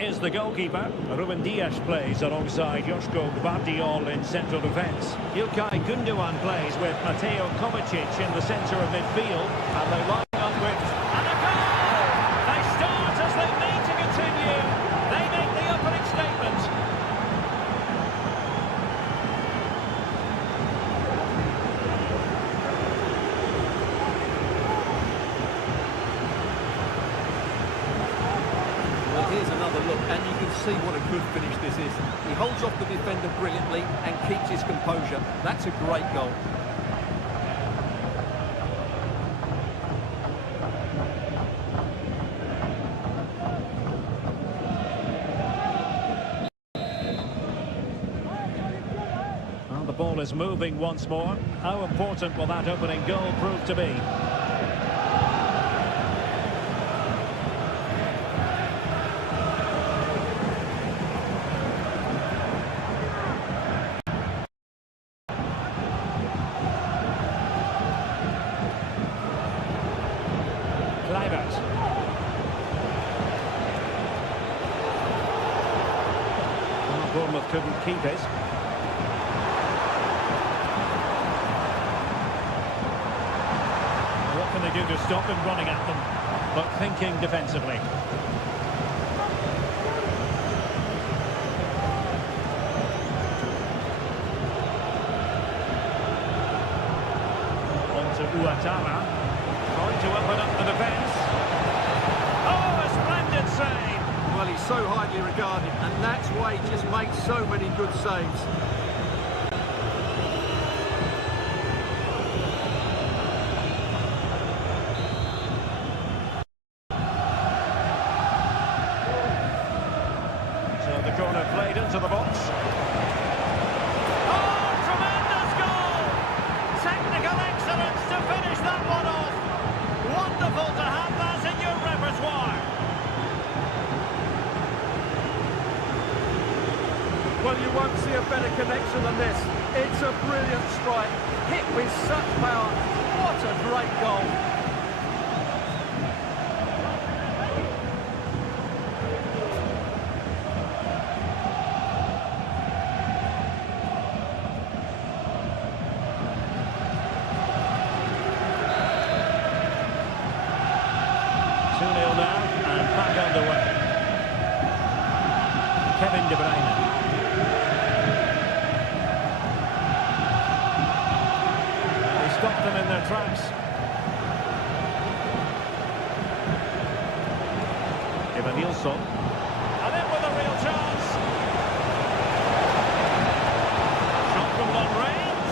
is the goalkeeper. Ruben Dias plays alongside Joško Gvardiol in central defence. İlkay Gündoğan plays with Mateo Kovacic in the centre of midfield. And they line up with... And a goal! They start as they need to continue. They make the opening statement. Here's another look, and you can see what a good finish this is. He holds off the defender brilliantly and keeps his composure. That's a great goal. Well, the ball is moving once more. How important will that opening goal prove to be? Bournemouth couldn't keep it. What can they do to stop him running at them? But thinking defensively. On to Ouattara. Trying to open up the defence. Oh, a splendid save! Well, he's so highly regarded, and that's why he just makes so many good saves. So the corner played into the box. Oh, tremendous goal! Technical excellence to finish that one off. Wonderful to have that in your repertoire. Well, you won't see a better connection than this. It's a brilliant strike, hit with such power. What a great goal. Now, and back underway. Kevin De Bruyne. Stopped them in their tracks. Evanilson. And in with a real chance. Shot from long range.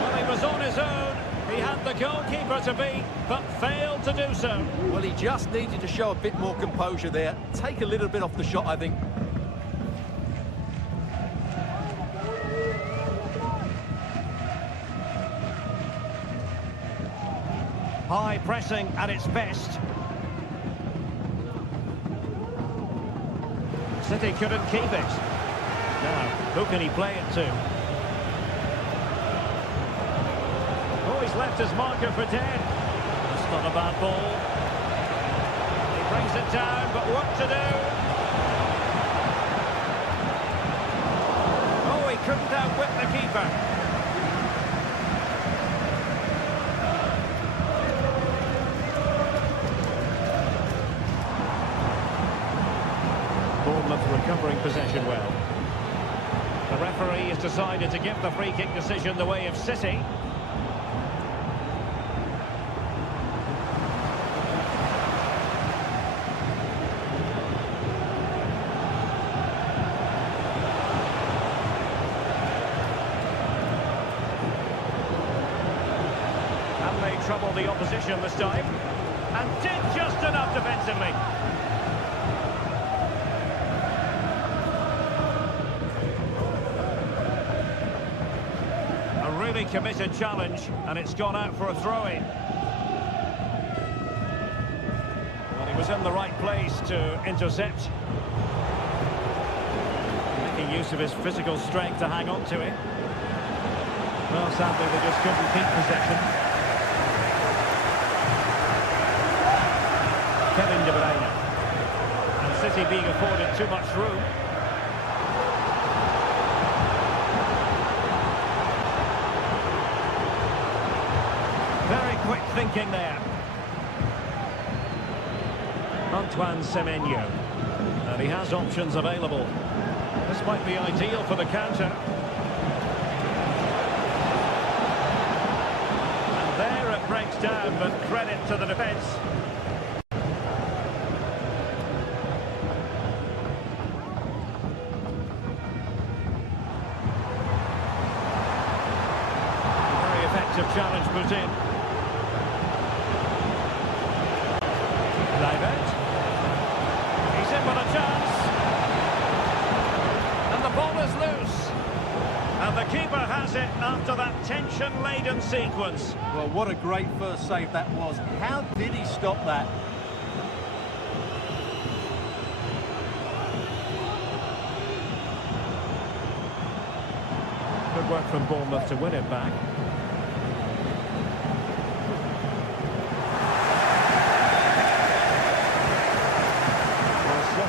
Well, he was on his own. He had the goalkeeper to beat, but failed to do so. Well, he just needed to show a bit more composure there. Take a little bit off the shot, I think. High pressing at its best. City couldn't keep it. Now, who can he play it to? Oh, he's left his marker for dead. That's not a bad ball. He brings it down, but what to do? Oh, he couldn't outwit the keeper. Bournemouth recovering possession well. The referee has decided to give the free kick decision the way of City. And they trouble the opposition this time. And did just enough defensively. Really committed challenge, and it's gone out for a throw-in. Well, he was in the right place to intercept. Making use of his physical strength to hang on to it. Well, sadly, they just couldn't keep possession. Kevin De Bruyne. And City being afforded too much room. Very quick thinking there. Antoine Semenyo. And he has options available. This might be ideal for the counter. And there it breaks down, but credit to the defence. Very effective challenge put in. He's in with a chance. And the ball is loose. And the keeper has it after that tension-laden sequence. Well, what a great first save that was. How did he stop that? Good work from Bournemouth to win it back.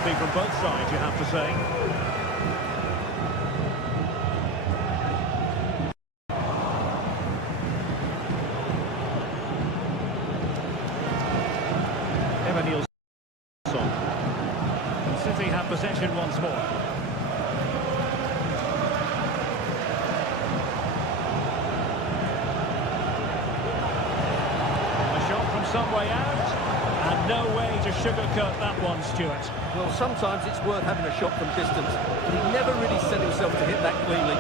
From both sides, you have to say. Evan and City have possession once more. A shot from some way out. And no way to sugarcoat that one, Stuart. Well, sometimes it's worth having a shot from distance, but he never really set himself to hit that cleanly.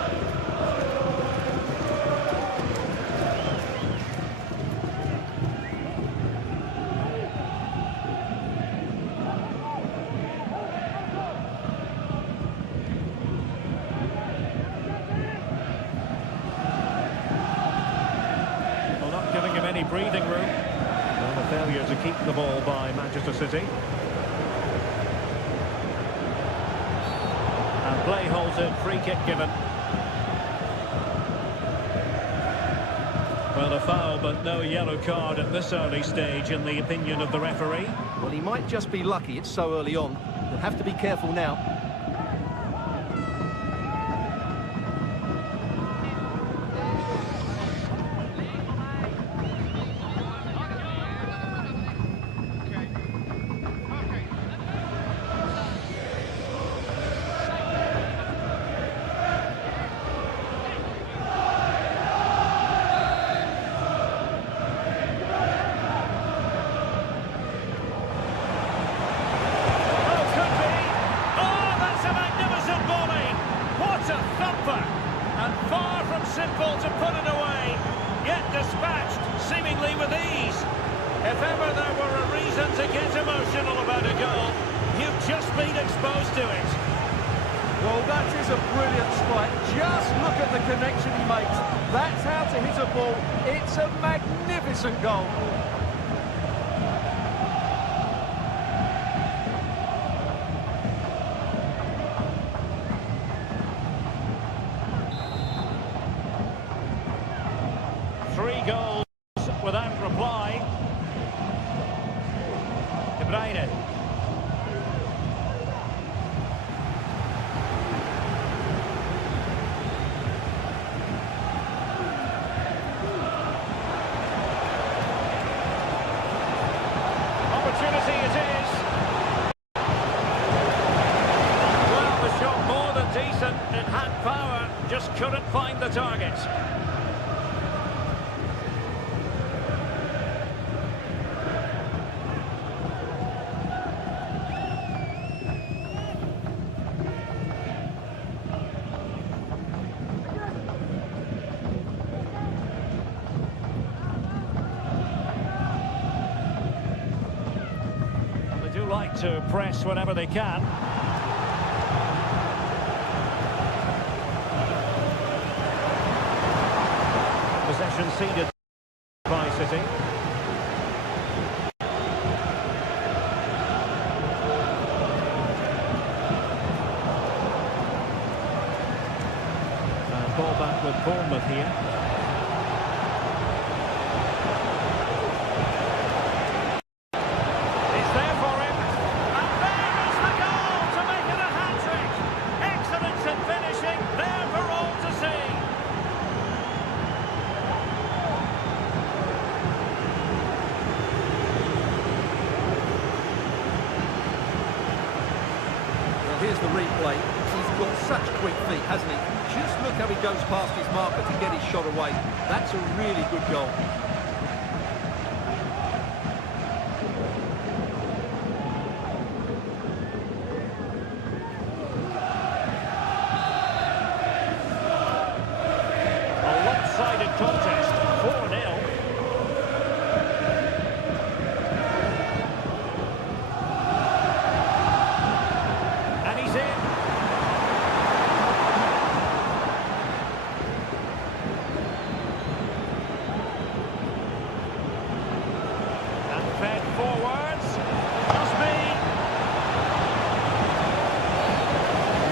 Well, not giving him any breathing room. And a failure to keep the ball by Manchester City. And play halted, free kick given. Well, a foul, but no yellow card at this early stage, in the opinion of the referee. Well, he might just be lucky it's so early on. He'll have to be careful now. Simple to put it away, yet dispatched seemingly with ease. If ever there were a reason to get emotional about a goal, you've just been exposed to it. Well, that is a brilliant strike. Just look at the connection he makes. That's how to hit a ball. It's a magnificent goal. Three goals without reply. De Bruyne. Opportunity it is. Well, the shot more than decent. It had power, just couldn't find the target. Like to press whenever they can. Possession ceded by City. And ball back with Bournemouth here. It's there for him, and there is the goal! here's the replay. He's got such quick feet, hasn't he? Just look how he goes past his marker to get his shot away. That's a really good goal. A lopsided contest, 4-0. And he's in. And fed forwards. Must be.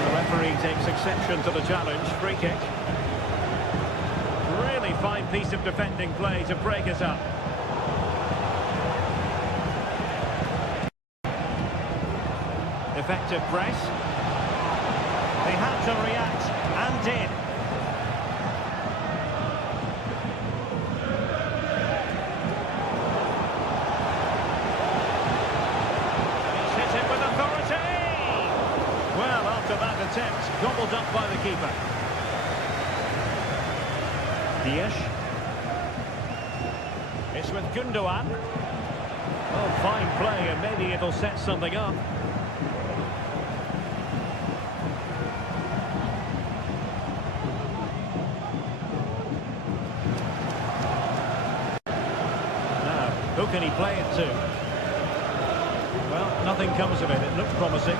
The referee takes exception to the challenge. Free kick. Really fine piece of defending play to break us up. Effective press. They had to react and did. He's hit it with authority. Well, after that attempt, gobbled up by the keeper. Dias. It's with Gundogan. Oh, fine play, and maybe it'll set something up. Now, who can he play it to? Well, nothing comes of it. It looked promising.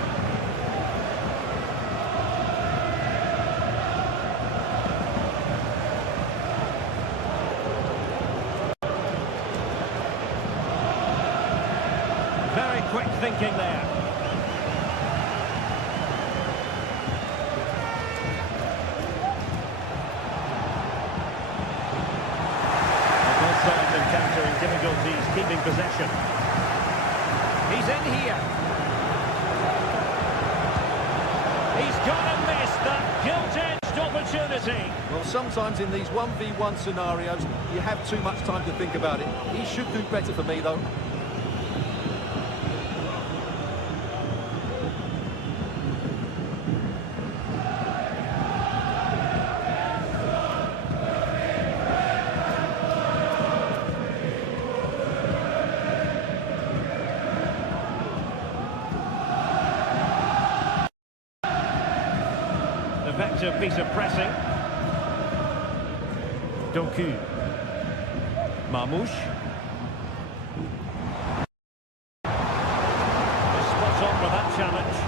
Very quick thinking there. Both sides encountering difficulties keeping possession. He's in here. He's gonna miss that gilt-edged opportunity. Well, sometimes in these 1v1 scenarios, you have too much time to think about it. He should do better for me, though. Effective piece of pressing. Doku. Marmoush. Spot on with that challenge.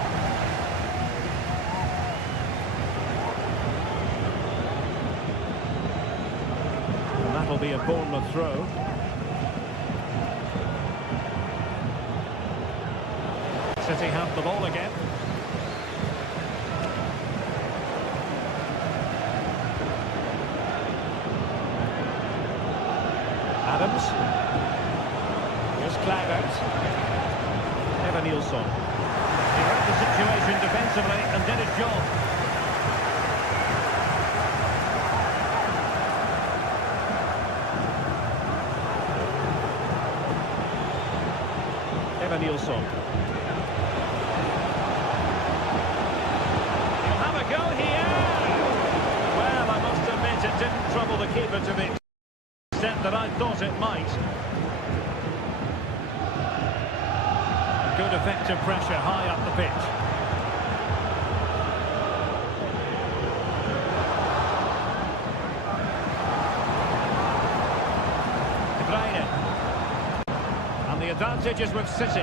And that'll be a Bournemouth throw. City have the ball again. Adams. Here's Kluivert. Evan Nilsson. He read the situation defensively and did his job. Evan Nilsson. He'll have a go here. Well, I must admit it didn't trouble the keeper to the that I thought it might. Good effective pressure high up the pitch. De Bruyne. And the advantage is with City.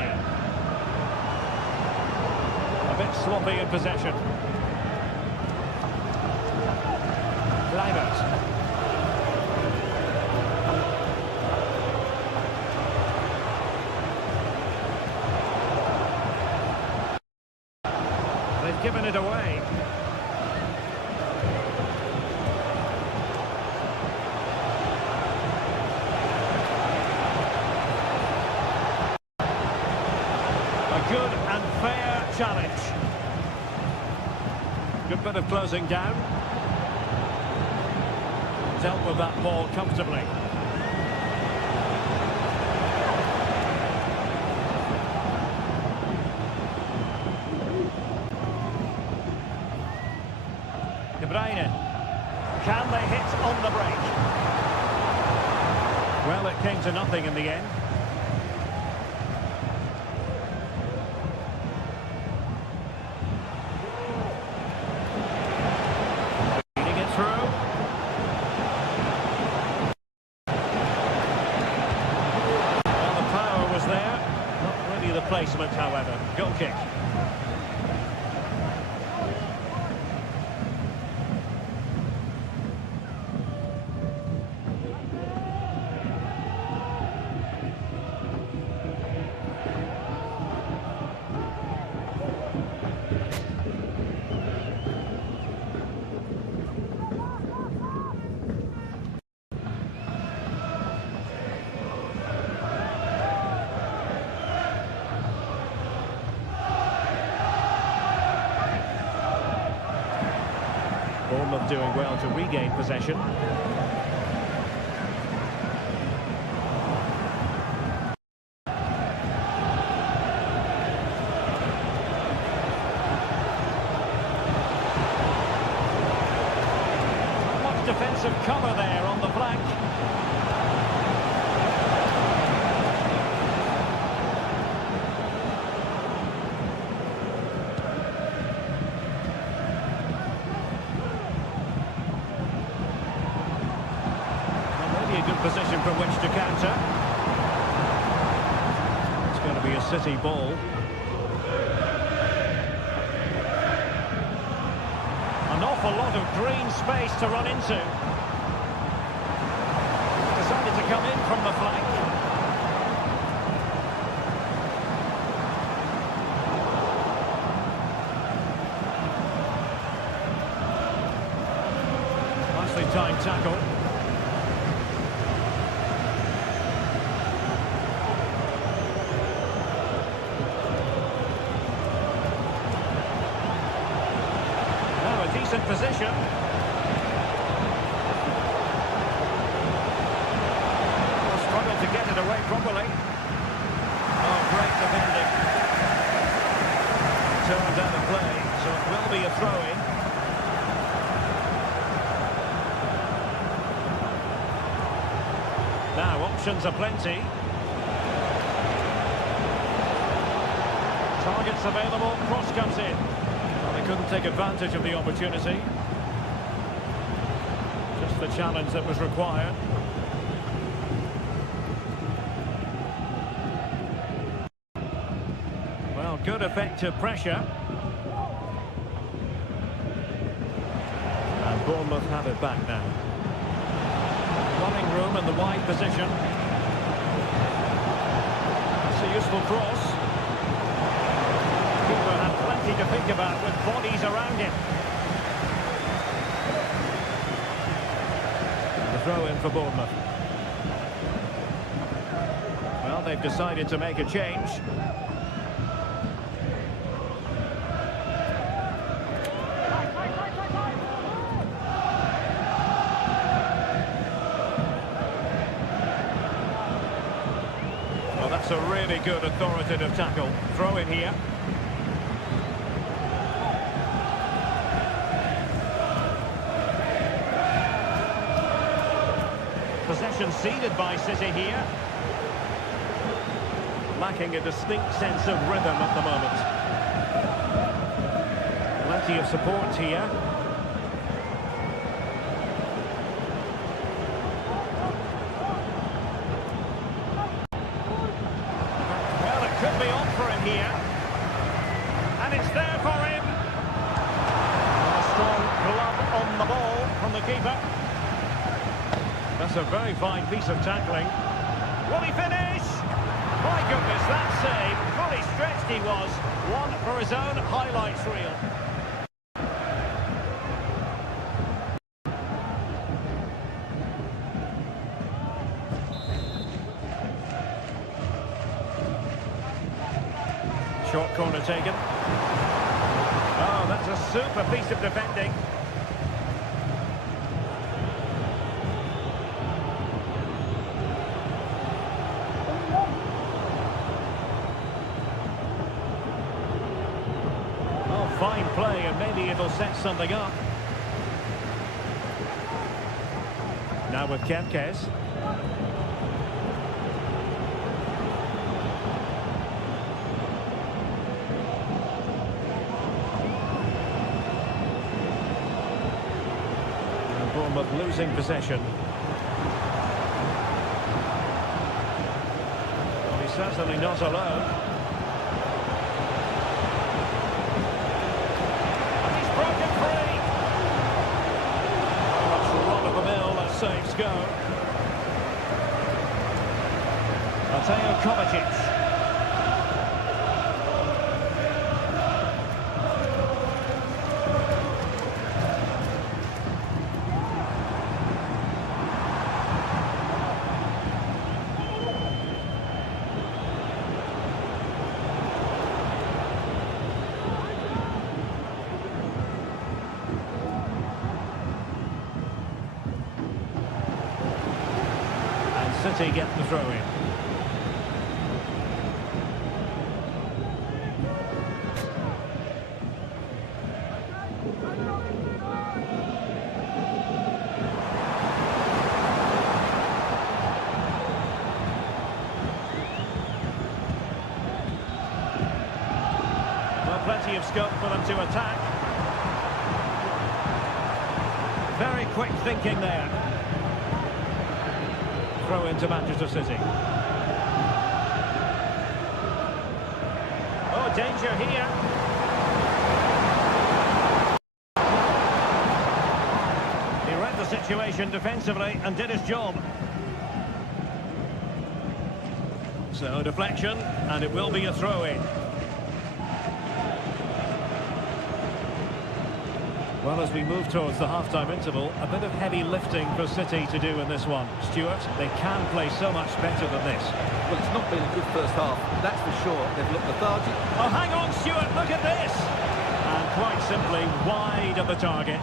A bit sloppy in possession. Kluivert. Given it away. A good and fair challenge. Good bit of closing down. Dealt with that ball comfortably. Bruyne. Can they hit on the break? Well, it came to nothing in the end. Feeding it through. Well, the power was there. Not really the placement, however. Goal kick. Bournemouth doing well to regain possession. Much defensive cover there on the flank. Position from which to counter. It's going to be a City ball. An awful lot of green space to run into. Decided to come in from the flank. Nicely timed tackle. Decent position. Struggled to get it away properly. Oh, great defending. Turned out of play, so it will be a throw-in. Now, options are plenty. Targets available, cross comes in. They couldn't take advantage of the opportunity. Just the challenge that was required. Well, good effective pressure. And Bournemouth have it back now. Running room in the wide position. That's a useful cross. Keeper had plenty to think about with bodies around him. The throw in for Bournemouth. Well, they've decided to make a change. Well, that's a really good authoritative tackle. Throw in here. Possession ceded by City here. Lacking a distinct sense of rhythm at the moment. Plenty of support here. Well, it could be on for him here. And it's there for him. A strong glove on the ball from the keeper. That's a very fine piece of tackling. Will he finish? My goodness, that save. Fully stretched he was. One for his own highlights reel. Short corner taken. Oh, that's a super piece of defending. Fine play, and maybe it'll set something up. Now with Kempkes. And Bournemouth losing possession. Well, he's certainly not alone. And he's broken free. Run-of-the-mill as saves go. Mateo Kovacic. City get the throw in. Well, plenty of scope for them to attack. Very quick thinking there. Throw into Manchester City. Oh, danger here. He read the situation defensively and did his job. So, deflection, and it will be a throw-in. Well, as we move towards the half-time interval, a bit of heavy lifting for City to do in this one. Stuart, they can play so much better than this. Well, it's not been a good first half, that's for sure. They've looked lethargic. Oh, hang on, Stuart, look at this! And quite simply, wide of the target.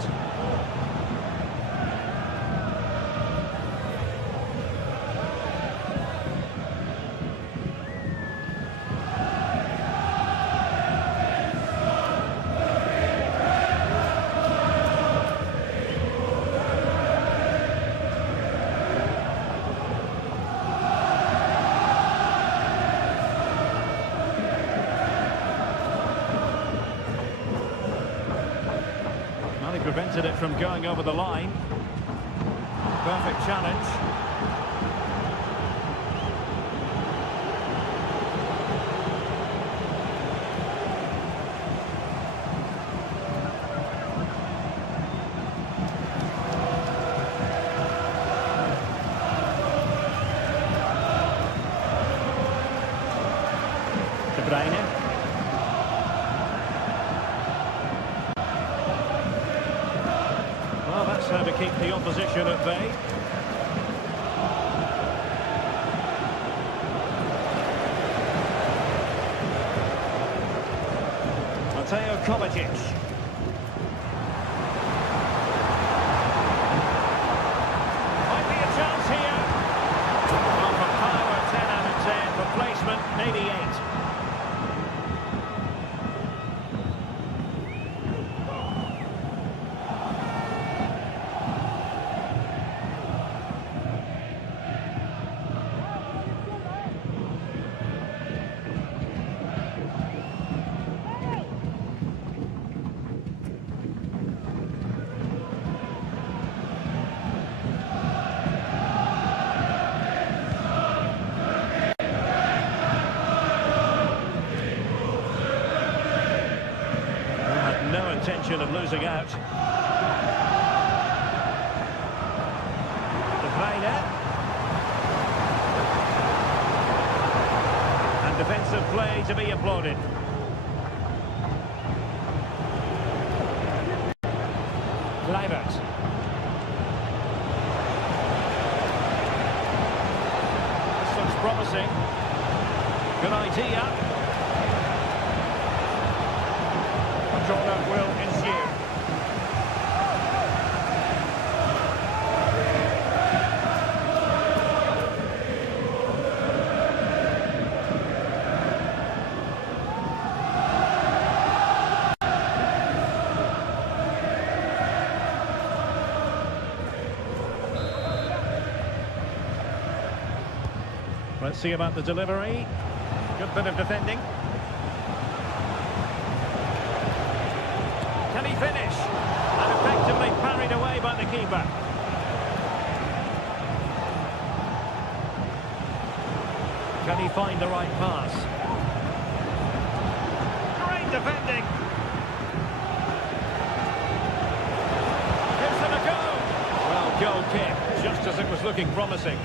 Prevented it from going over the line. Perfect challenge. De Bruyne. That's how to keep the opposition at bay. Mateo Kovacic. Might be a chance here. Well, for power, 10 out of 10. For placement, maybe 8. No intention of losing out. De Bruyne. And defensive play to be applauded. Kluivert. This looks promising. Good idea. Corner will ensue. Let's see about the delivery. Good bit of defending. Can he finish? And effectively parried away by the keeper. Can he find the right pass? Great defending. Gives them a go. Well, goal kick, just as it was looking promising.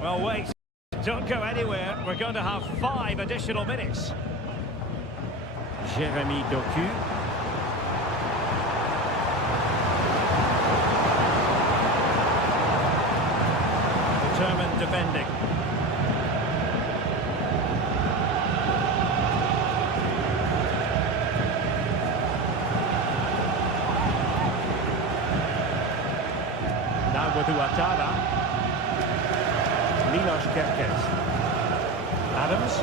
Well, wait, don't go anywhere. We're going to have 5 additional minutes. Jérémy Doku. Determined defending. Now with Ouattara. Milos Kerkez. Adams.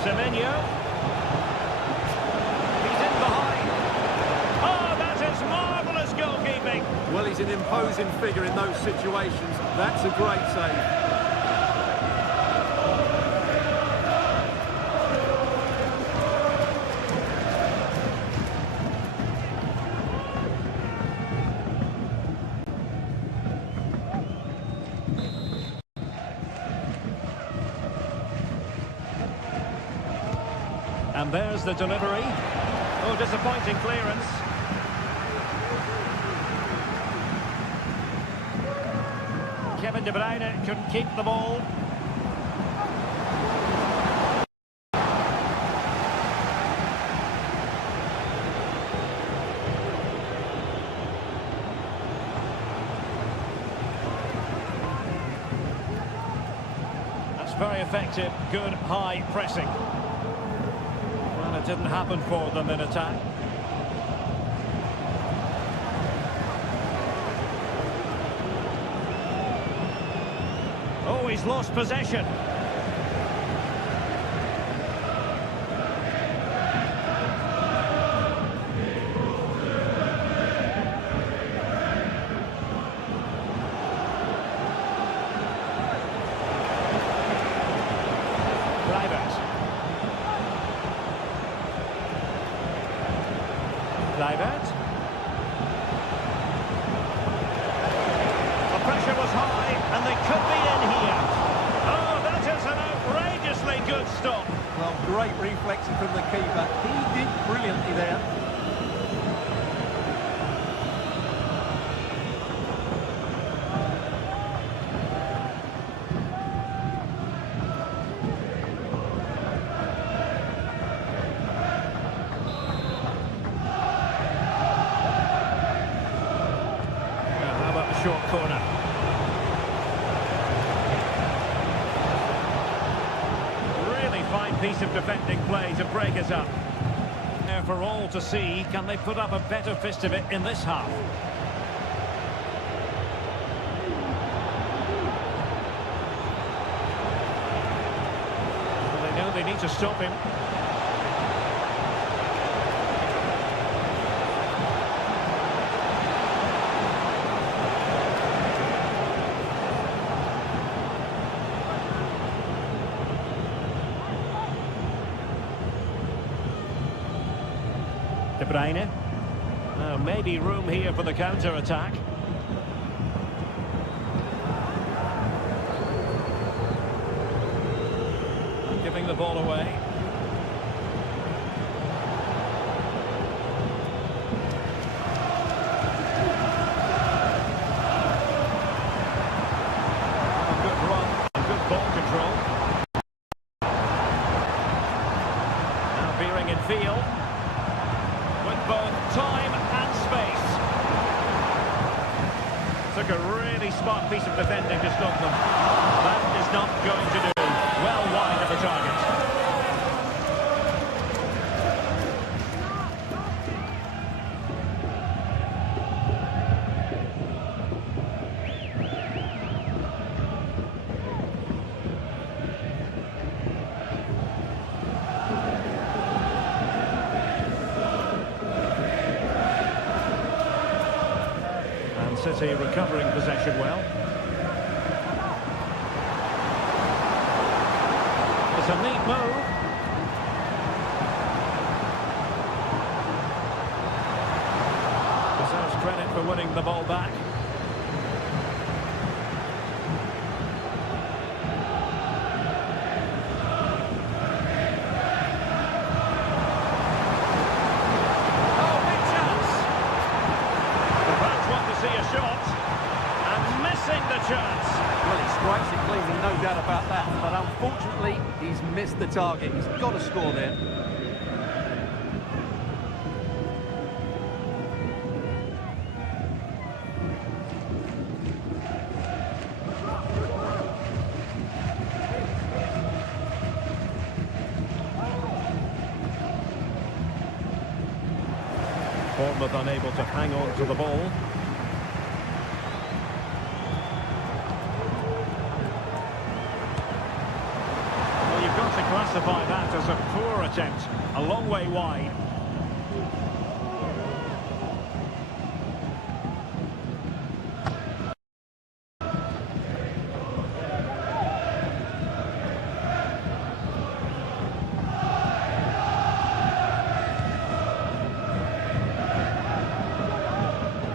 Semenyo. He's in behind. Oh, that is marvellous goalkeeping. Well, he's an imposing figure in those situations. That's a great save. And there's the delivery. Oh, disappointing clearance. Kevin De Bruyne couldn't keep the ball. That's very effective. Good high pressing. It didn't happen for them in attack. Oh, he's lost possession. Kluivert. The pressure was high, and they could be in here. Oh, that is an outrageously good stop. Well, great reflexing from the keeper. He did brilliantly there. Short corner. Really fine piece of defending play to break us up. There for all to see, can they put up a better fist of it in this half? Well, they know they need to stop him. De Bruyne. Maybe room here for the counter-attack. Giving the ball away. Good run, good ball control. Now veering in field. With both time and space. It's a a really smart piece of defending to stop them. That is not going to do. Well wide of the target. City recovering possession well. It's a neat move. Deserves credit for winning the ball back. Well, he strikes it cleanly, no doubt about that. But unfortunately, he's missed the target. He's got to score there. Bournemouth unable to hang on to the ball. Classify that as a poor attempt, a long way wide.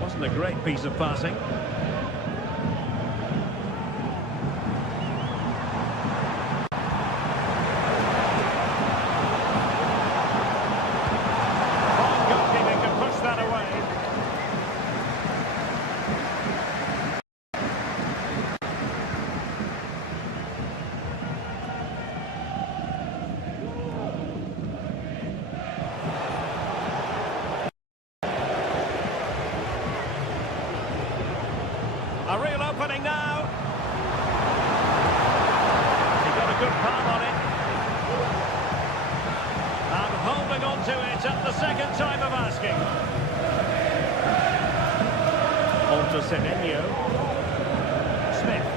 Wasn't a great piece of passing. A real opening now. He got a good palm on it. And holding on to it at the second time of asking. On to Semenyo. Smith.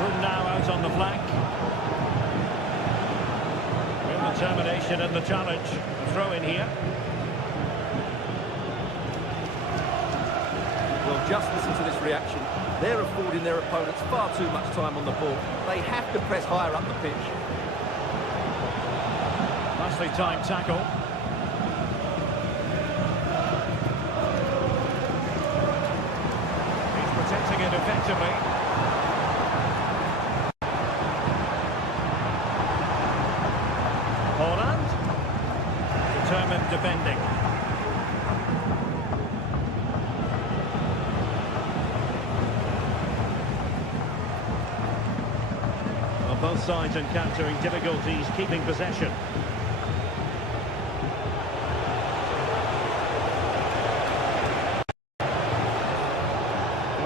Room now out on the flank. Real determination in the challenge. A throw in here. Just listen to this reaction. They're affording their opponents far too much time on the ball. They have to press higher up the pitch. Nicely timed tackle. He's protecting it effectively. Holland. Determined defending. Both sides encountering difficulties keeping possession.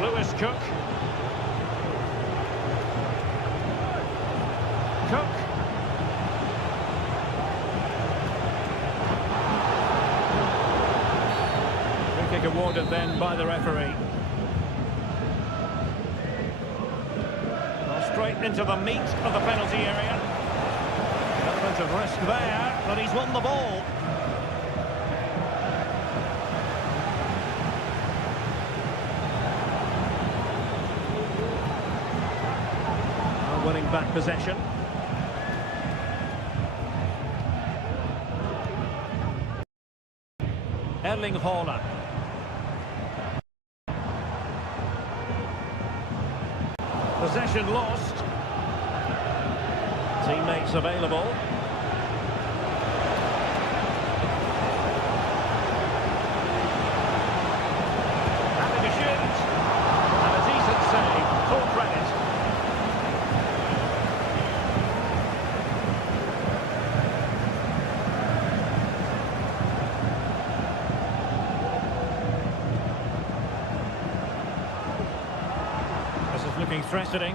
Lewis Cook. Cook. Free kick awarded then by the referee. Straight into the meat of the penalty area. Element of risk there, but he's won the ball. Now winning back possession. Erling Haaland. Possession lost. Teammates available. Having a shoot. And a decent save. Full credit. threatening.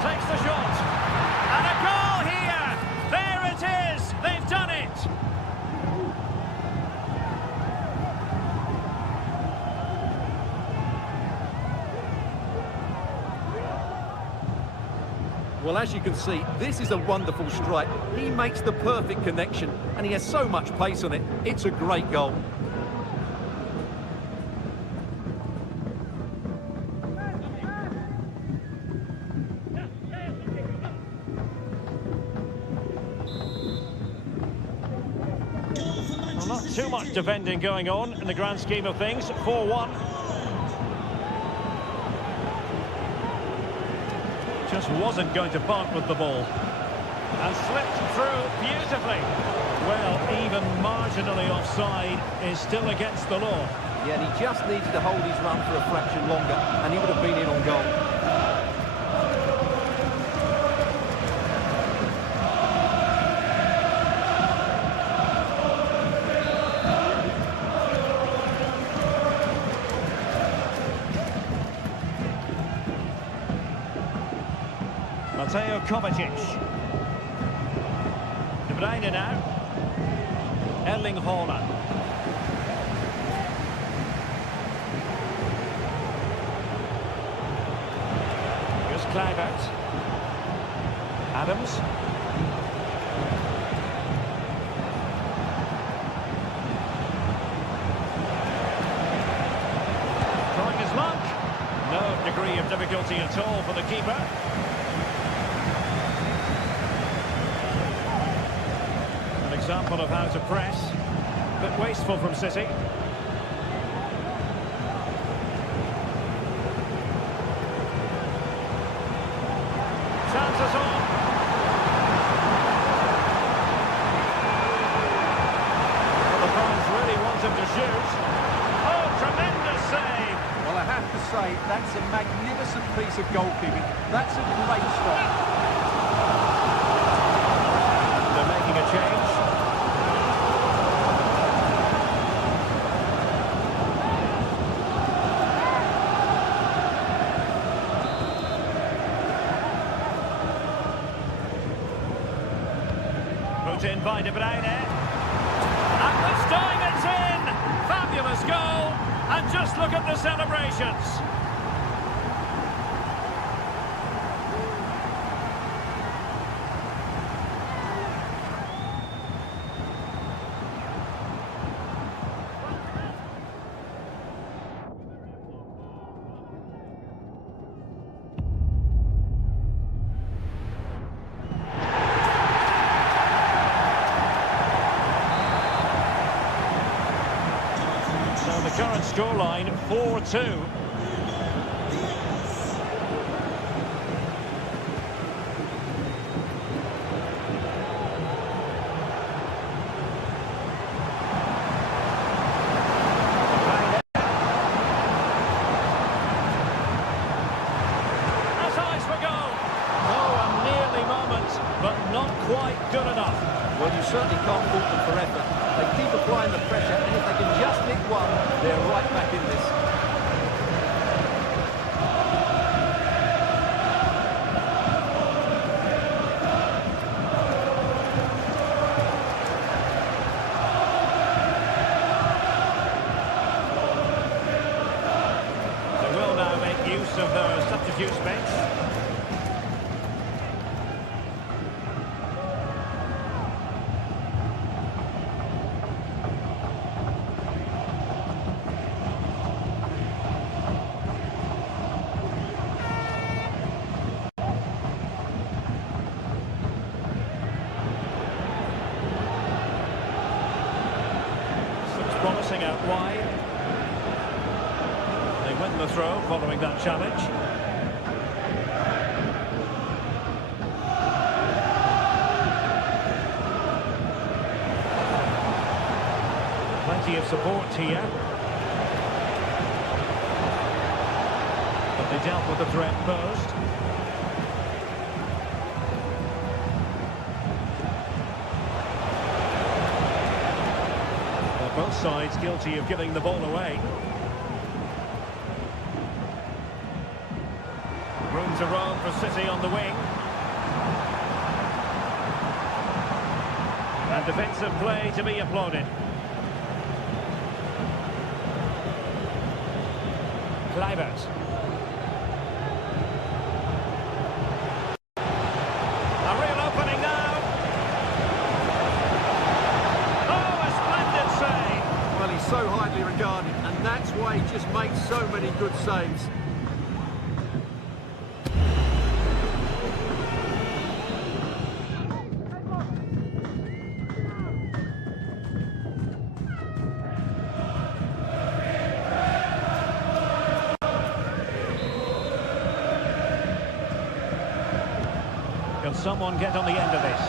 Takes the shot. And a goal here! There it is! They've done it! Well, as you can see, this is a wonderful strike. He makes the perfect connection, and he has so much pace on it. It's a great goal. Well, not too much defending going on in the grand scheme of things. 4-1. Just wasn't going to part with the ball. And slipped through beautifully. Well, even marginally offside is still against the law. Yeah, and he just needed to hold his run for a fraction longer, and he would have been in on goal. Mateo Kovacic. De Bruyne now. Erling Haaland. Here's Kluivert. Adams. Trying his luck. No degree of difficulty at all for the keeper. Example of how to press, but wasteful from City. Chances on. Well, the fans really want him to shoot. Oh, tremendous save! Well, I have to say, that's a magnificent piece of goalkeeping. That's a great stop. They're making a change. Put in by De Bruyne. And this time it's in! Fabulous goal! And just look at the celebrations. The current scoreline, 4-2. As eyes for goal. Oh, a nearly moment, but not quite good enough. Well, you certainly can't fault them for effort. They keep applying the pressure, and if they can just nick one, they're right back in this. They will now make use of their substitutes bench. Promising out wide. They win the throw following that challenge. Plenty of support here. But they dealt with the threat posed. sides guilty of giving the ball away. Room to roam for City on the wing. And defensive play to be applauded. Kluivert. A real opening now. Oh, a splendid save. Well, he's so highly regarded, and that's why he just makes so many good saves. Can someone get on the end of this?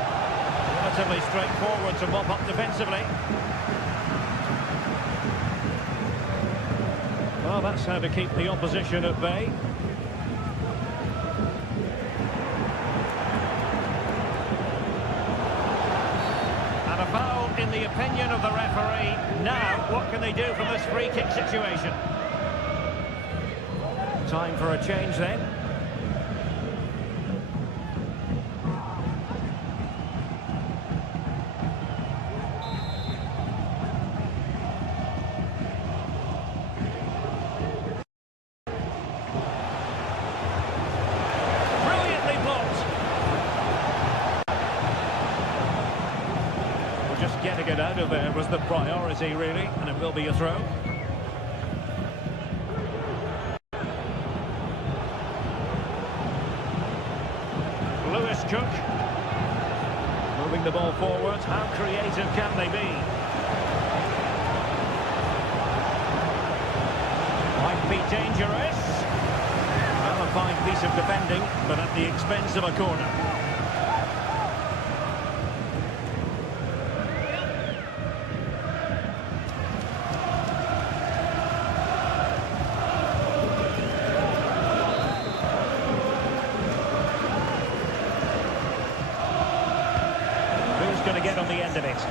Relatively straightforward to mop up defensively. Well, that's how to keep the opposition at bay. And a foul in the opinion of the referee. Now, what can they do from this free kick situation? Time for a change then. Just getting it out of there was the priority, really, and it will be a throw. Lewis Cook. Moving the ball forward. How creative can they be? Might be dangerous. Well, a fine piece of defending, but at the expense of a corner. Going to get on the end of it. The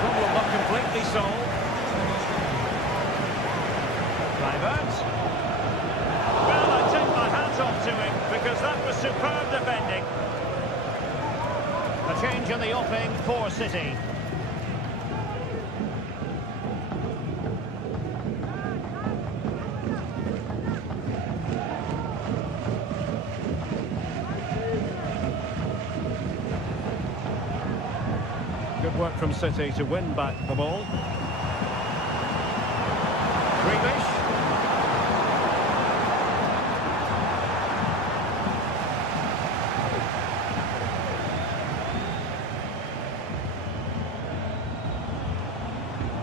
problem not completely solved. Kluivert. Well, I take my hat off to him because that was superb defending. A change in the offing for City. Good work from City to win back the ball. Grealish.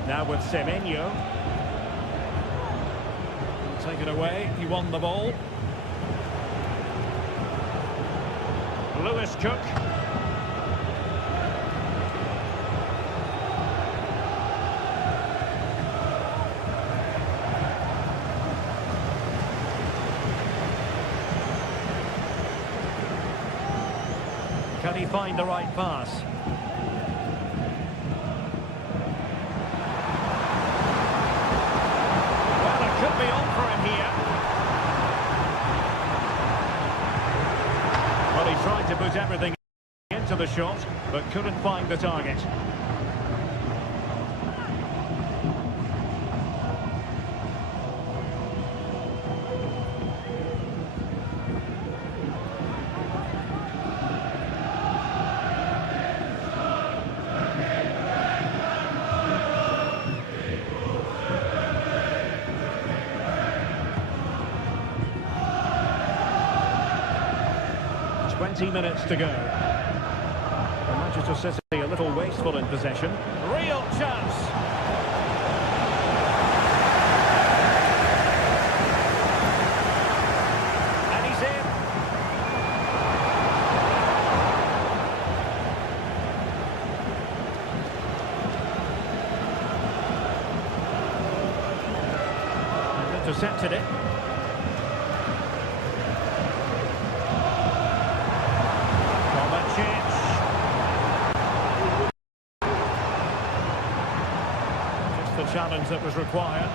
Now with Semenyo. Take it away, he won the ball. Lewis Cook. Can he find the right pass? Well, it could be on for him here. Well, he tried to put everything into the shot, but couldn't find the target. Minutes to go. And Manchester City a little wasteful in possession. Real chance. And he's in. And intercepted it. challenge that was required.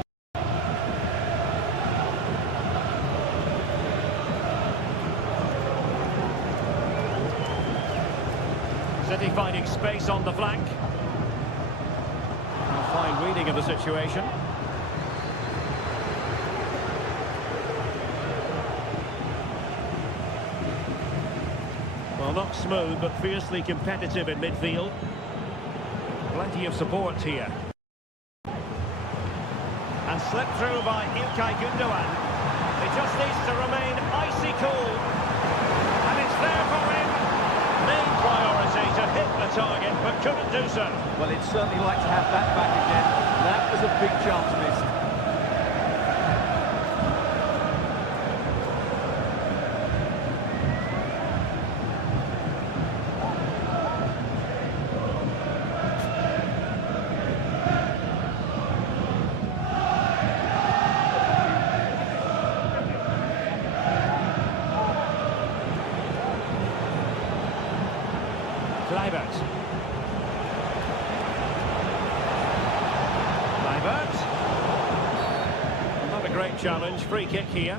City finding space on the flank. A fine reading of the situation. Well, not smooth, but fiercely competitive in midfield. Plenty of support here. And slipped through by İlkay Gündoğan. It just needs to remain icy cold. And it's there for him. Main priority to hit the target, but couldn't do so. Well, he'd certainly like to have that back again. That was a big chance missed. Not a great challenge, free kick here.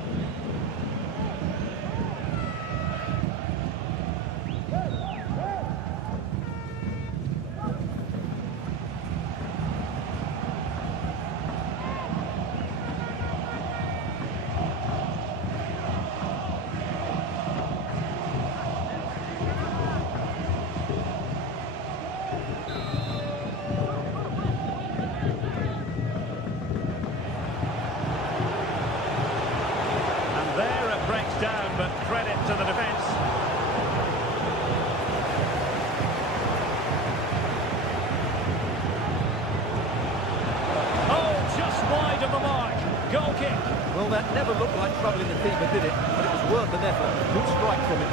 Down, but credit to the defence. Oh, just wide of the mark. Goal kick. Well, that never looked like troubling the keeper, did it? But it was worth an effort. Good strike from it.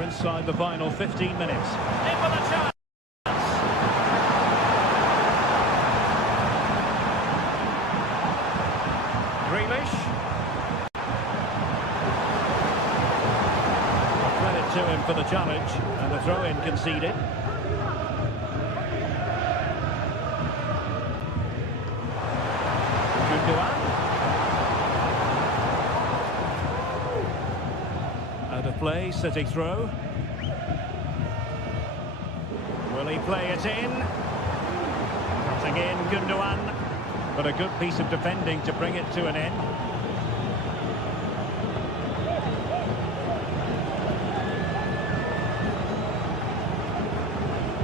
Inside the final 15 minutes. In for the chance! Grealish. Credit to him for the challenge, and the throw-in conceded. Gündoğan. Out of play, City throw. Will he play it in? Cutting in, Gündoğan. But a good piece of defending to bring it to an end.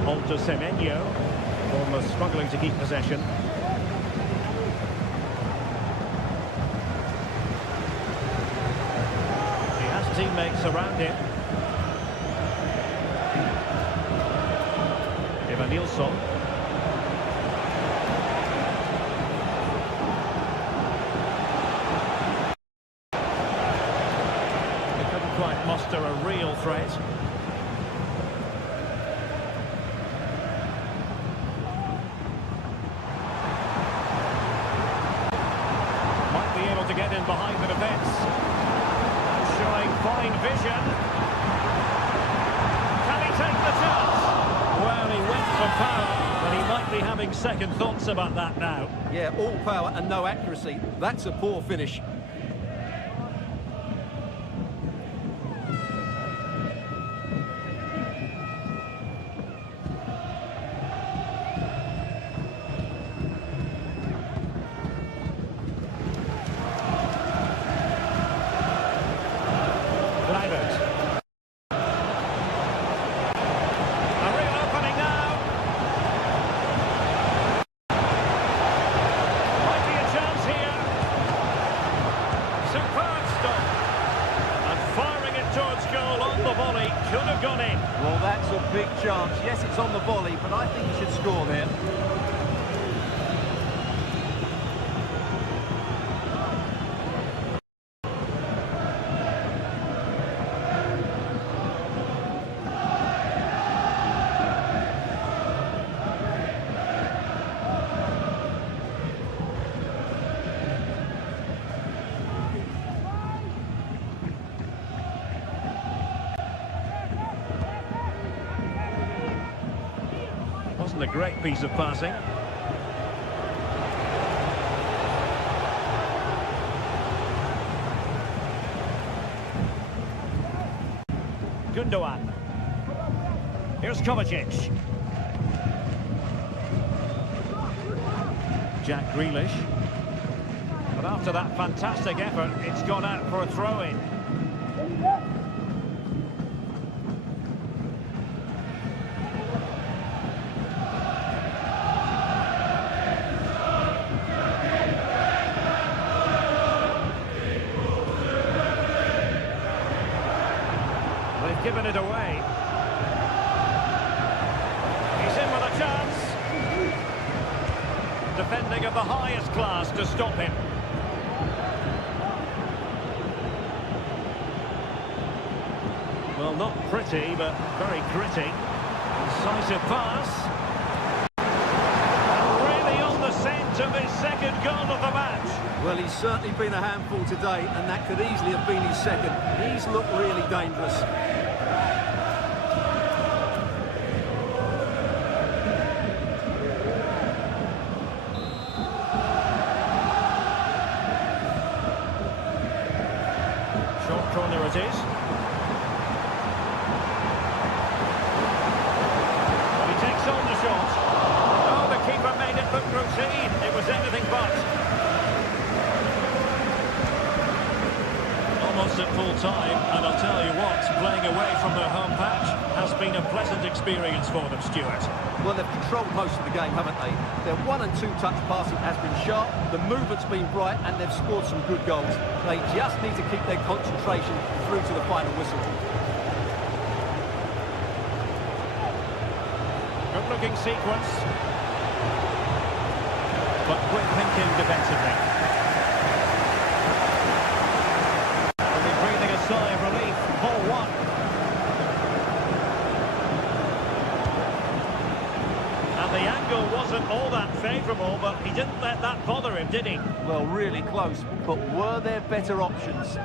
On to Semenyo. Bournemouth struggling to keep possession. He has teammates around him. Nilsson. They couldn't quite muster a real threat. Might be able to get in behind the defence. Showing fine vision. Can he take the chance? Well, he went for power, but he might be having second thoughts about that now. Yeah, all power and no accuracy. That's a poor finish. Well, that's a big chance. Yes, it's on the volley, but I think he should score there. a great piece of passing. Gundogan. Here's Kovacic. Jack Grealish. But after that fantastic effort, it's gone out for a throw-in. They've given it away. He's in with a chance. Defending of the highest class to stop him. Well, not pretty, but very gritty. Incisive pass. And really on the scent of his second goal of the match. Well, he's certainly been a handful today, and that could easily have been his second. He's looked really dangerous. Short corner it is. Well, he takes on the shot. Oh, the keeper made it look routine. It was anything but. Almost at full time, and I'll tell you what, playing away from their home patch has been a pleasant experience for them, Stuart. Well, they've controlled most of the game, haven't they? Their 1- and 2-touch passing has been sharp, the movement's been bright, and they've scored some good goals. They just need to keep their concentration through to the final whistle. Good-looking sequence. But quick thinking defensively. Breathing a sigh of relief, 4-1. And the angle wasn't all that favourable, but he didn't let that bother him, did he? Well, really close, but were there better options?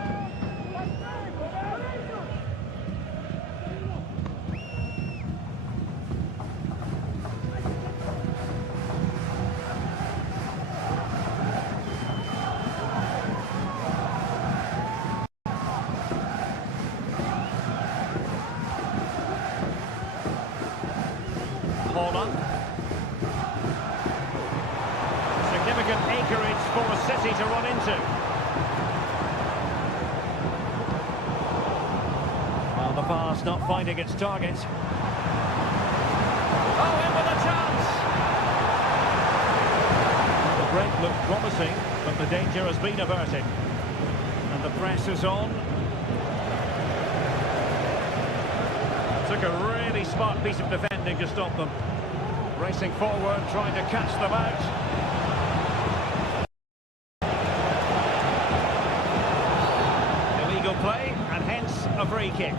Holland. Significant acreage for a City to run into. Well, the pass not finding its target. Oh, in with a chance! The break looked promising, but the danger has been averted. And the press is on. Took a really smart piece of defending to stop them. Racing forward, trying to catch them out. Illegal play, and hence a free kick.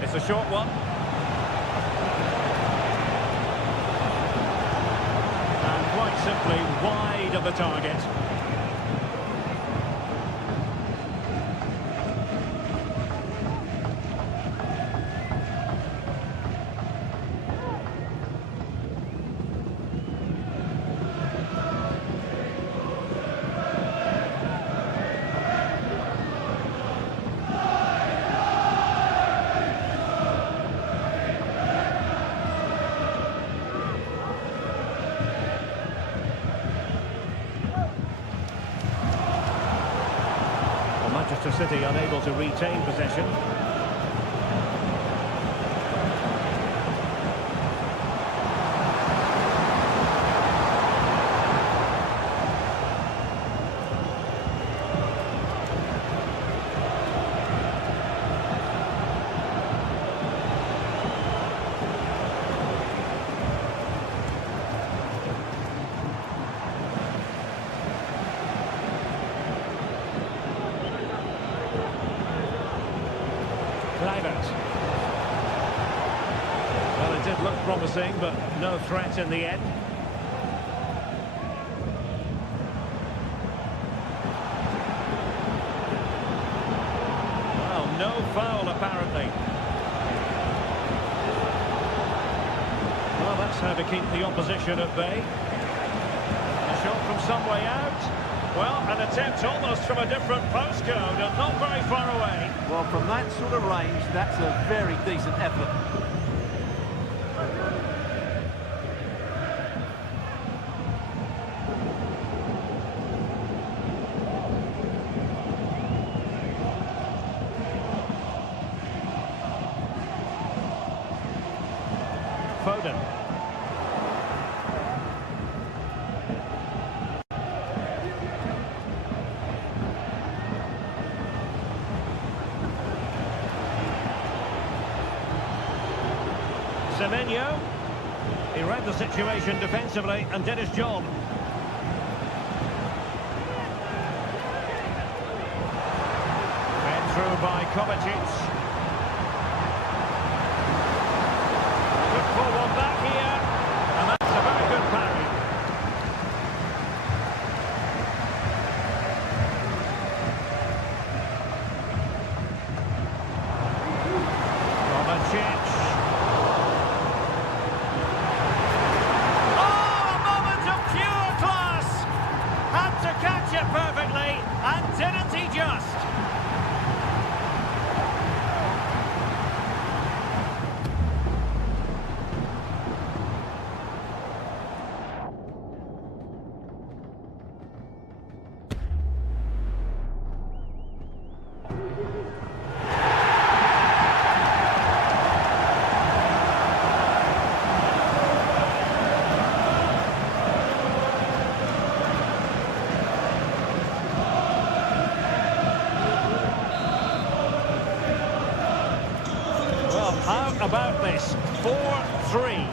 It's a short one. And quite simply wide of the target. City unable to retain possession. Well, it did look promising, but no threat in the end. Well, no foul apparently. Well, that's how to keep the opposition at bay. A shot from some way out. Well, an attempt almost from a different postcode and not very far away. Well, from that sort of range, that's a very decent effort. Foden. Semenyo. He read the situation defensively and did his job. Fed through by Kovacic. Good pull one back here, and that's a very good parry. Kovacic. Perfectly, and didn't he just? How about this? 4-3.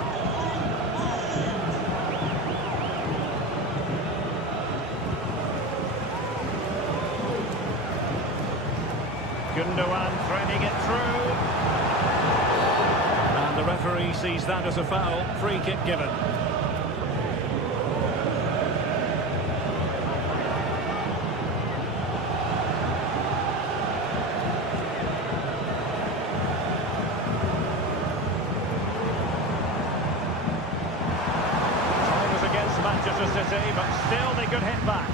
Gundogan threading it through. And the referee sees that as a foul. Free kick given. Manchester City, but still they could hit back.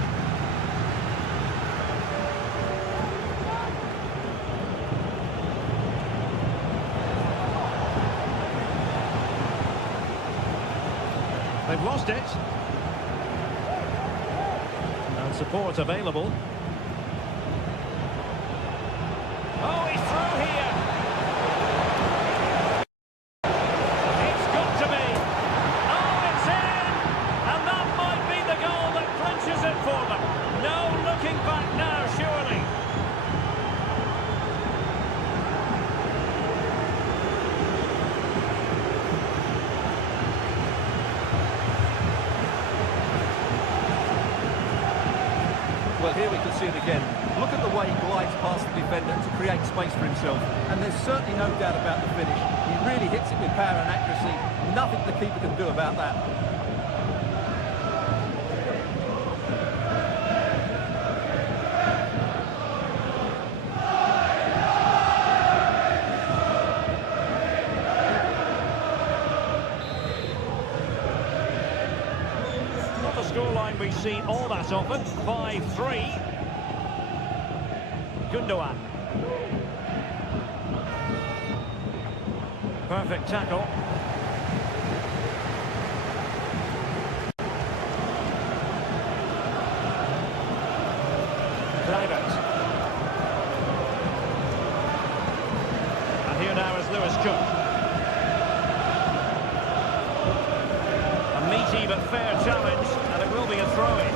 They've lost it. And support available. Oh, he's through here. Well, here we can see it again. Look at the way he glides past the defender to create space for himself. And there's certainly no doubt about the finish. He really hits it with power and accuracy. Nothing the keeper can do about that. Scoreline we see all that often, 5-3. Gundogan. Perfect tackle. Kluivert. Lewis Cook. A meaty but fair challenge, and it will be a throw-in.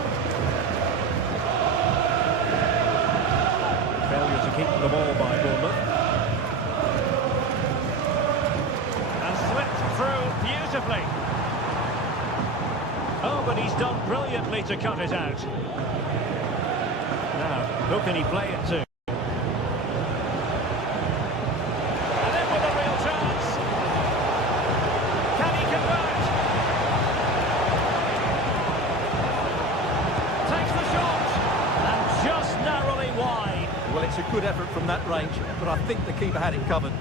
Failure to keep the ball by Bournemouth. And slipped through beautifully. Oh, but he's done brilliantly to cut it out. Now, who can he play it to? And in with a real chance. Can he convert? Takes the shot. And just narrowly wide. Well, it's a good effort from that range, but I think the keeper had it covered.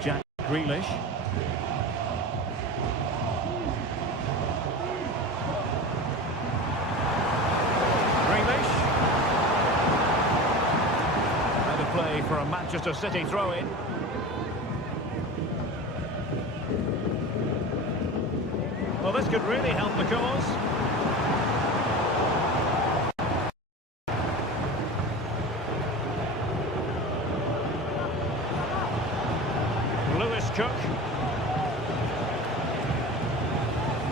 Jack Grealish. Grealish. And a play for a Manchester City throw-in. Well, this could really help the cause. Lewis Cook.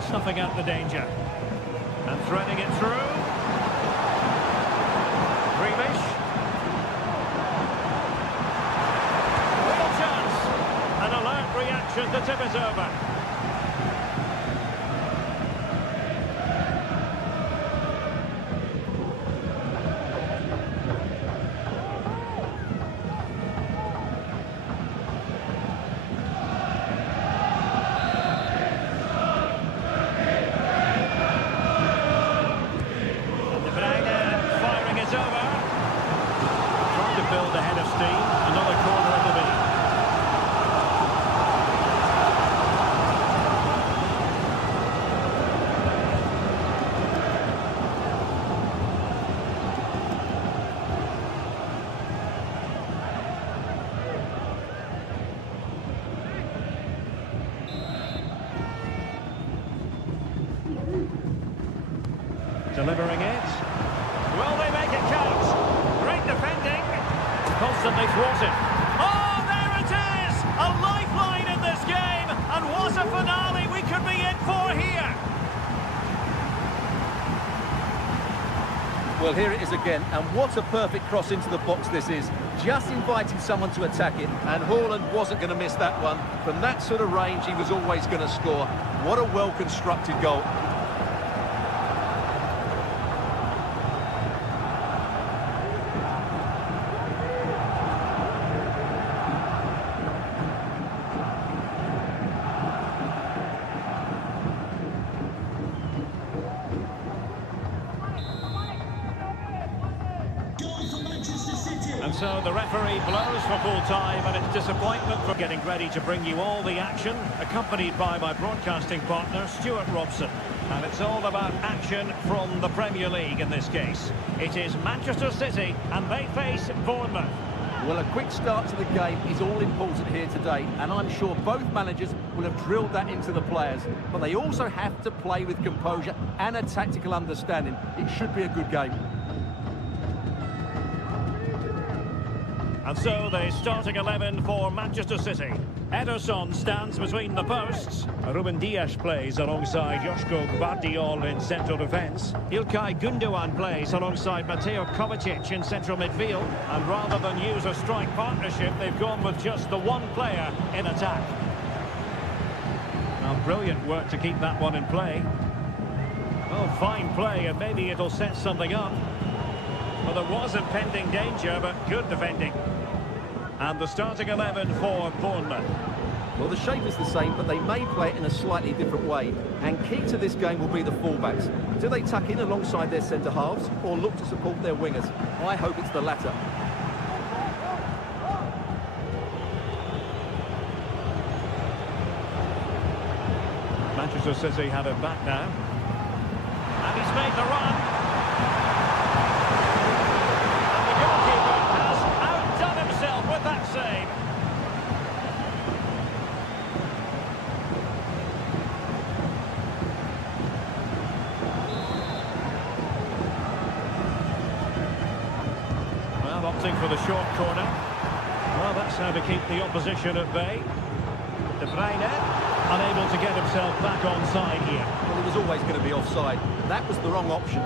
Snuffing out the danger. And threading it through. Grealish. Real chance. An alert reaction to tip it over. Build ahead of steam. Another corner it'll be. Delivering it. Will they make it count? Great defending. Constantly thwarted. Oh, there it is! A lifeline in this game, and what a finale we could be in for here! Well, here it is again, and what a perfect cross into the box this is. Just inviting someone to attack it, and Haaland wasn't going to miss that one. From that sort of range, he was always going to score. What a well-constructed goal. And so the referee blows for full time, and it's disappointment for getting ready to bring you all the action, accompanied by my broadcasting partner, Stuart Robson. And it's all about action from the Premier League in this case. It is Manchester City, and they face Bournemouth. Well, a quick start to the game is all important here today, and I'm sure both managers will have drilled that into the players. But they also have to play with composure and a tactical understanding. It should be a good game. And so the starting 11 for Manchester City. Ederson stands between the posts. Ruben Dias plays alongside Joško Gvardiol in central defence. İlkay Gündoğan plays alongside Mateo Kovacic in central midfield. And rather than use a strike partnership, they've gone with just the one player in attack. Now, brilliant work to keep that one in play. Oh, fine play, and maybe it'll set something up. Well, there was impending danger, but good defending. And the starting 11 for Bournemouth. Well, the shape is the same, but they may play it in a slightly different way. And key to this game will be the fullbacks. Do they tuck in alongside their centre-halves or look to support their wingers? I hope it's the latter. Manchester City have it back now. And he's opting for the short corner. Well, that's how to keep the opposition at bay. De Bruyne, unable to get himself back onside here. Well, he was always going to be offside. That was the wrong option.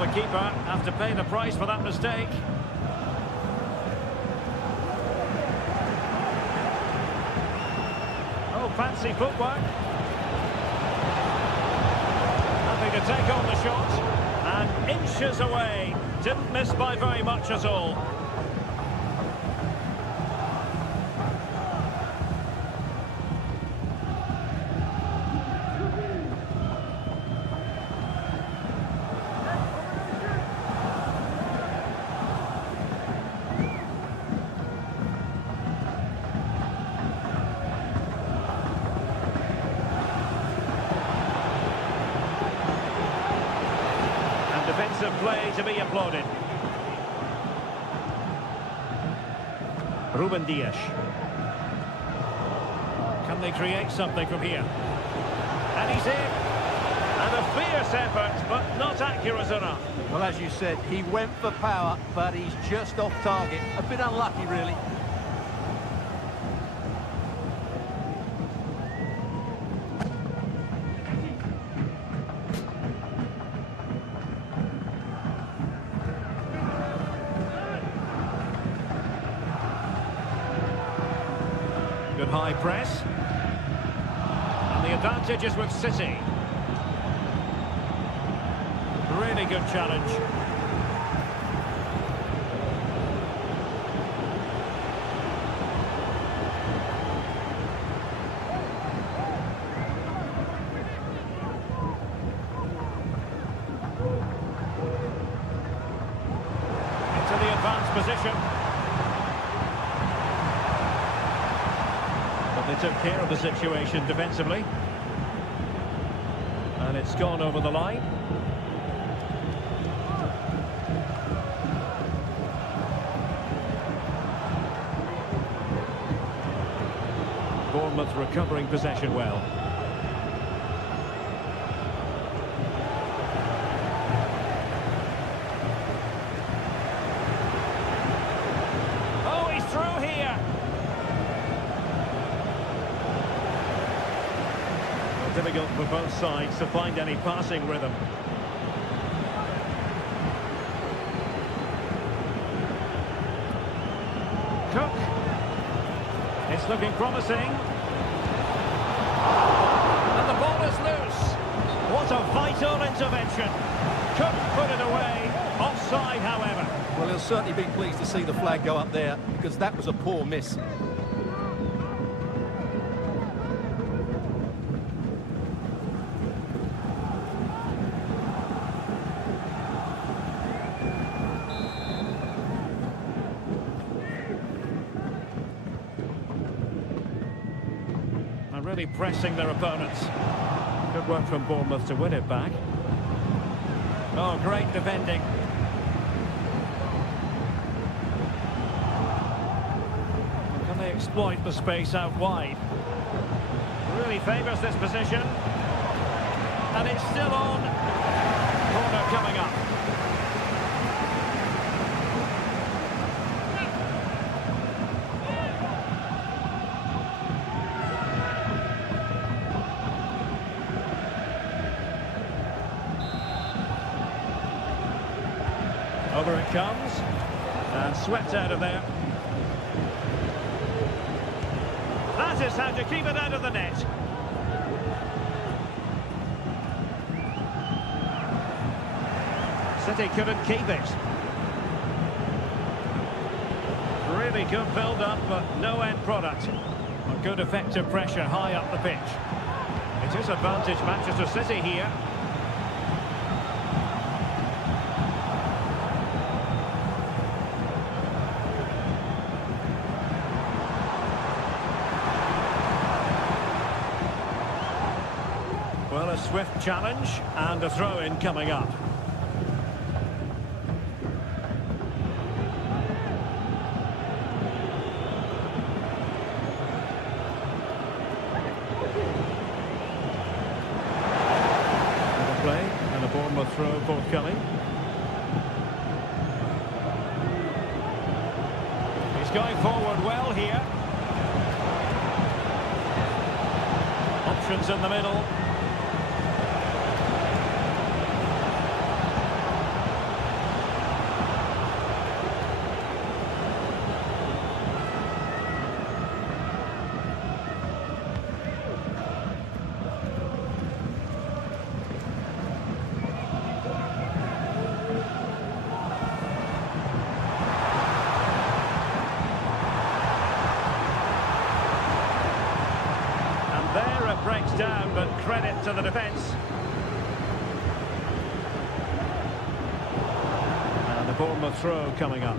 The keeper have to pay the price for that mistake. Oh, fancy footwork. Happy to take on the shot. And inches away. Didn't miss by very much at all. Defensive play to be applauded. Ruben Dias. Can they create something from here? And he's in. And a fierce effort, but not accurate enough. Well, as you said, he went for power, but he's just off target. A bit unlucky, really. Good high press. And the advantage is with City. Really good challenge. Into the advanced position. They took care of the situation defensively. And it's gone over the line. Bournemouth recovering possession well. Oh, he's through here. Difficult for both sides to find any passing rhythm. Cook. It's looking promising. And the ball is loose. What a vital intervention. Cook put it away. Offside, however. Well, he'll certainly be pleased to see the flag go up there, because that was a poor miss. Really pressing their opponents. Good work from Bournemouth to win it back. Oh, great defending. Can they exploit the space out wide? Really favours this position. And it's still on. Corner coming up. Over it comes, and swept out of there. That is how to keep it out of the net. City couldn't keep it. Really good build-up, but no end product. A good effective pressure high up the pitch. It is advantage Manchester City here. Well, a swift challenge and a throw-in coming up. play and a Bournemouth throw forthcoming. He's going forward well here. Options in the middle. There it breaks down, but credit to the defence. And the Bournemouth throw coming up.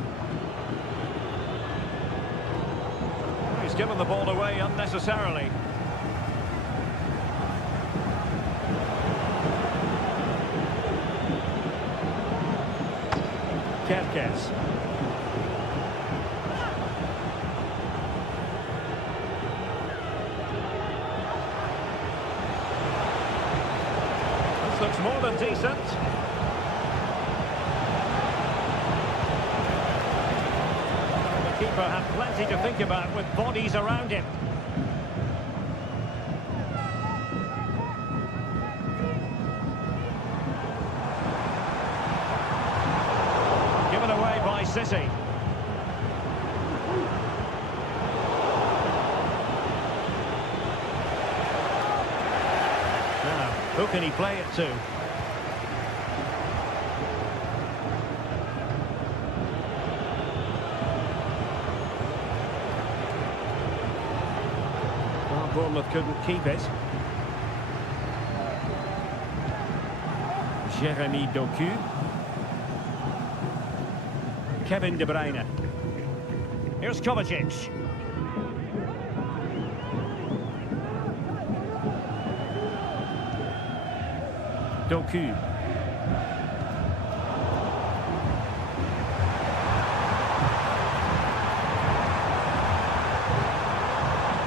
He's given the ball away unnecessarily. Kerkez. Looks more than decent. The keeper had plenty to think about with bodies around him. Given away by City. Who can he play it to? Well, Bournemouth couldn't keep it. Jeremy Doku. Kevin De Bruyne. Here's Kovacic. Doku.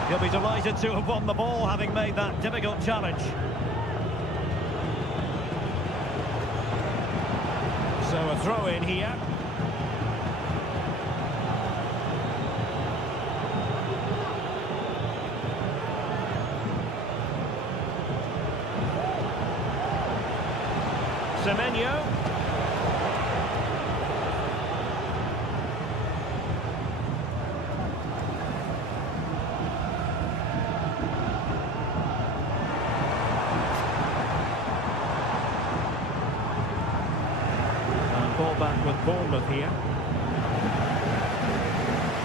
He'll be delighted to have won the ball, having made that difficult challenge. So a throw in here. Semenyo. And ball back with Bournemouth here.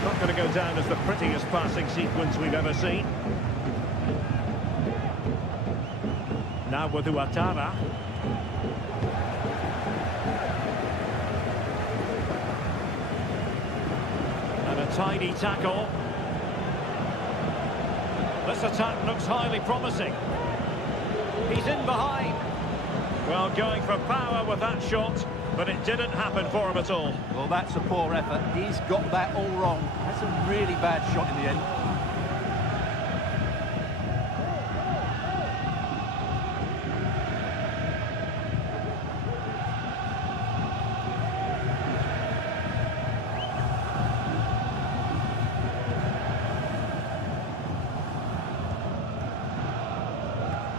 Not going to go down as the prettiest passing sequence we've ever seen. Now with Ouattara. Tidy tackle. This attack looks highly promising. He's in behind. Well, going for power with that shot, but it didn't happen for him at all. Well, that's a poor effort. He's got that all wrong. That's a really bad shot in the end.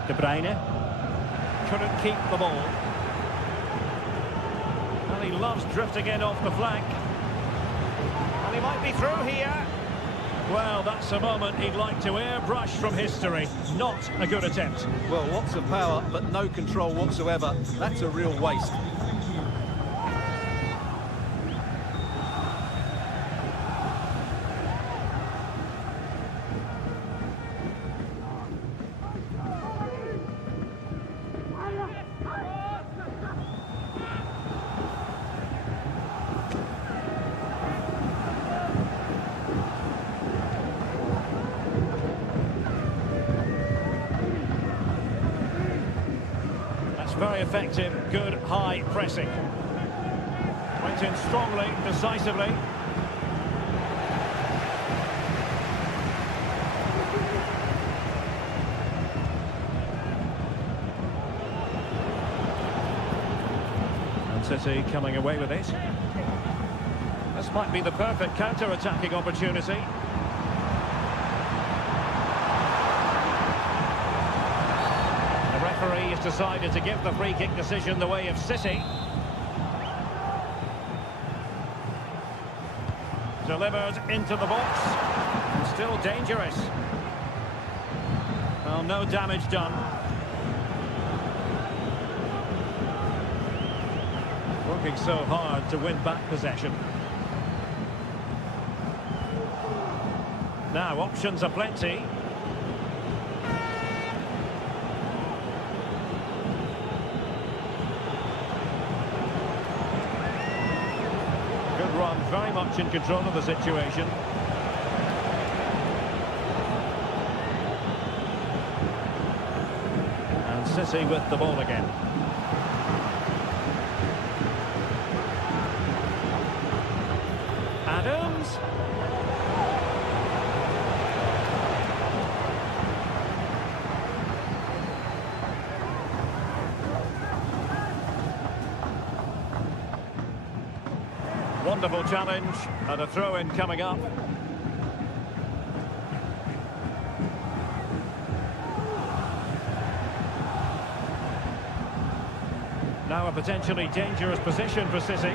De Bruyne couldn't keep the ball. And he loves drifting in off the flank. And he might be through here. Well, that's a moment he'd like to airbrush from history. Not a good attempt. Well, lots of power, but no control whatsoever. That's a real waste. Very effective, good high pressing. Went in strongly, decisively. City coming away with it. This might be the perfect counter-attacking opportunity. The referee has decided to give the free-kick decision the way of City. Delivered into the box. And still dangerous. Well, no damage done. Working so hard to win back possession. Now, options are plenty. Good run, very much in control of the situation. And City with the ball again. Adams. Wonderful challenge and a throw-in coming up. Now a potentially dangerous position for City.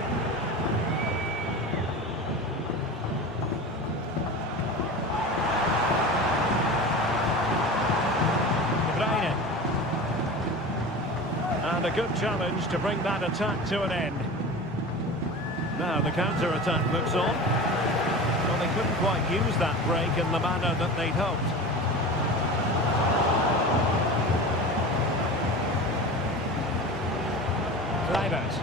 And a good challenge to bring that attack to an end. Now the counter-attack looks on. Well, they couldn't quite use that break in the manner that they'd hoped. Kluivert.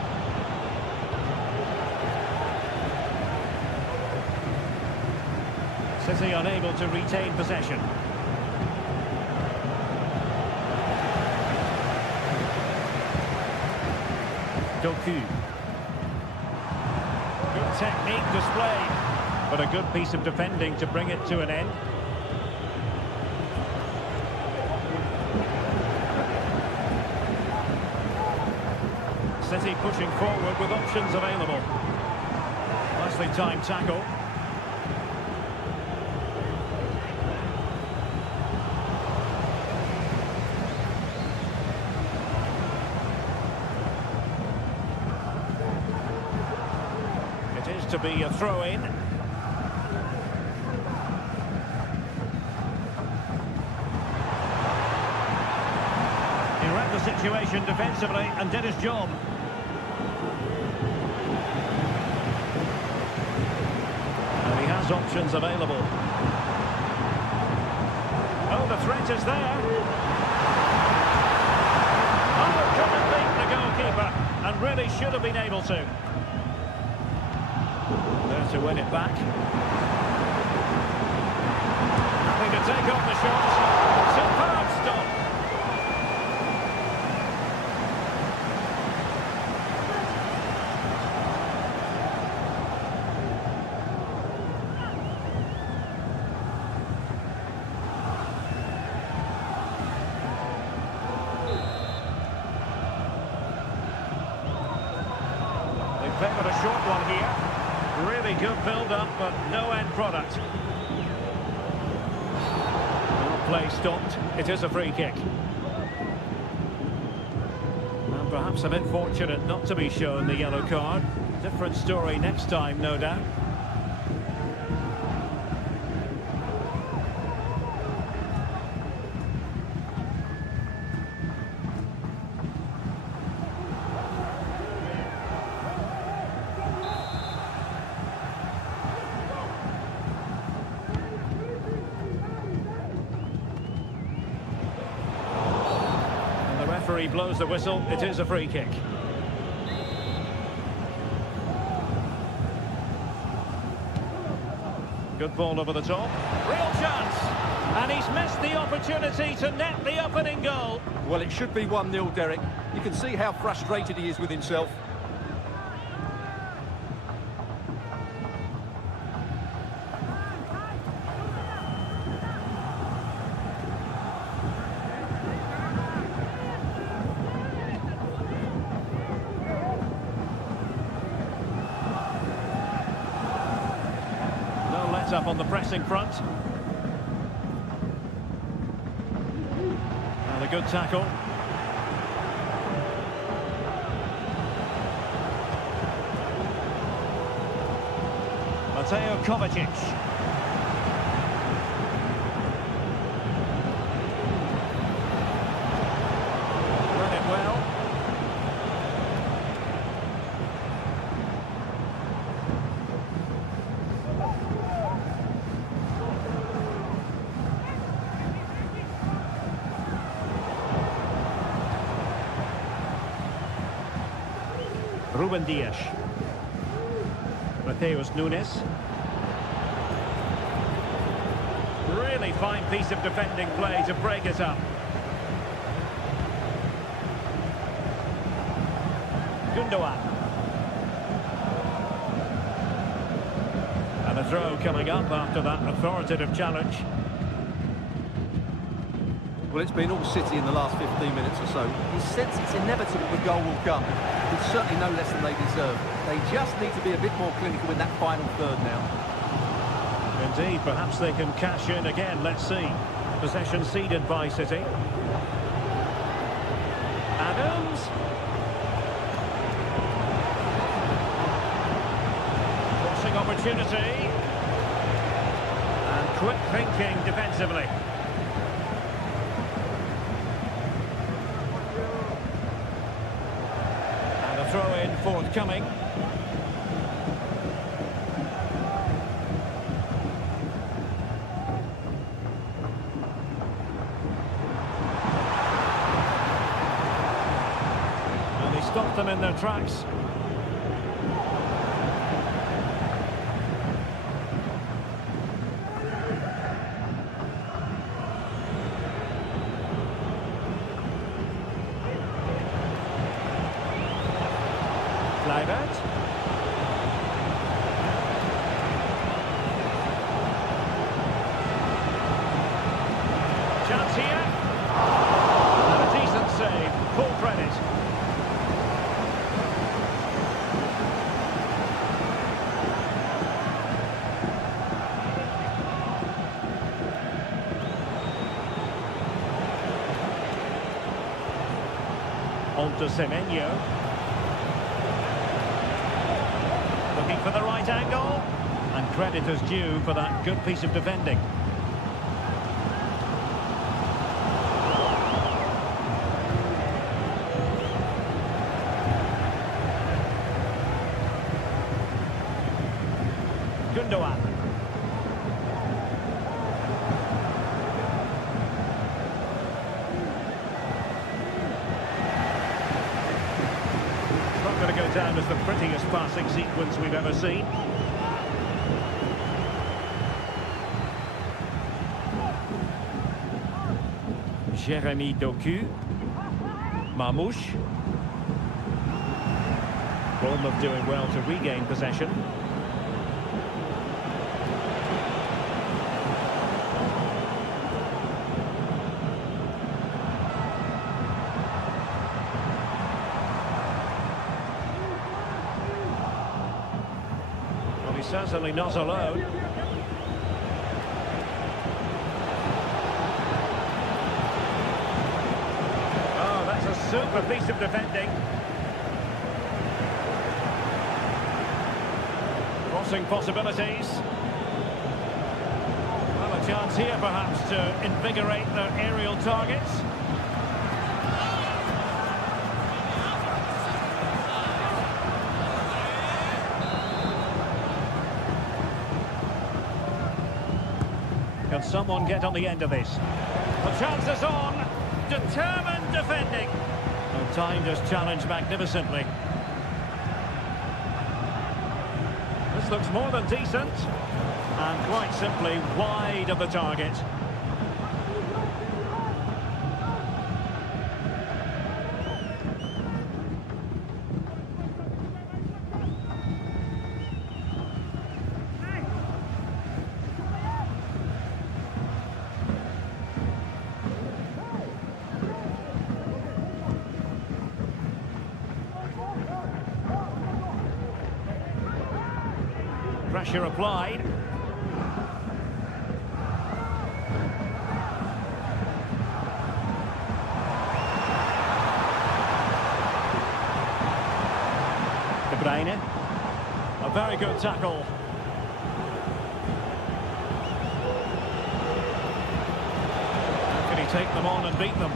City unable to retain possession. Doku. Good technique displayed, but a good piece of defending to bring it to an end. City pushing forward with options available. Nicely timed tackle. To be a throw-in. He read the situation defensively and did his job. And he has options available. Oh, the threat is there. Oh, couldn't beat the goalkeeper and really should have been able to. There to win it back. Nothing to take off the shot. Superb stop. They favoured a short one here. Really good build-up, but no end product. Play stopped. It is a free kick. And perhaps a bit fortunate not to be shown the yellow card. Different story next time, no doubt. Referee blows the whistle. It is a free kick. Good ball over the top. Real chance. And he's missed the opportunity to net the opening goal. Well, it should be 1-0, Derek. You can see how frustrated he is with himself. sets up on the pressing front. And a good tackle. Mateo Kovacic. Read it well. Ruben Dias. Mateus Nunes. Really fine piece of defending play to break it up. Gundogan. And a throw coming up after that authoritative challenge. Well, it's been all City in the last 15 minutes or so. He senses it's inevitable the goal will come. It's certainly no less than they deserve. They just need to be a bit more clinical in that final third now. Indeed, perhaps they can cash in again, let's see. Possession ceded by City. Adams. Crossing opportunity. And quick thinking defensively. And a throw-in forthcoming. Stopped them in their tracks. Kluivert. Chance here. And a decent save. Full credit. On to Semenyo. Looking for the right angle. And credit is due for that good piece of defending. Gundogan. Going to go down as the prettiest passing sequence we've ever seen. Jeremy Doku. Marmouche. Bournemouth doing well to regain possession. Certainly not alone. Oh, that's a super piece of defending. Crossing possibilities. Well, a chance here perhaps to invigorate their aerial targets. Can someone get on the end of this? The chance is on. Determined defending. And timed his challenge magnificently. This looks more than decent. And quite simply wide of the target. Pressure applied. Bruyne. A very good tackle. Can he take them on and beat them?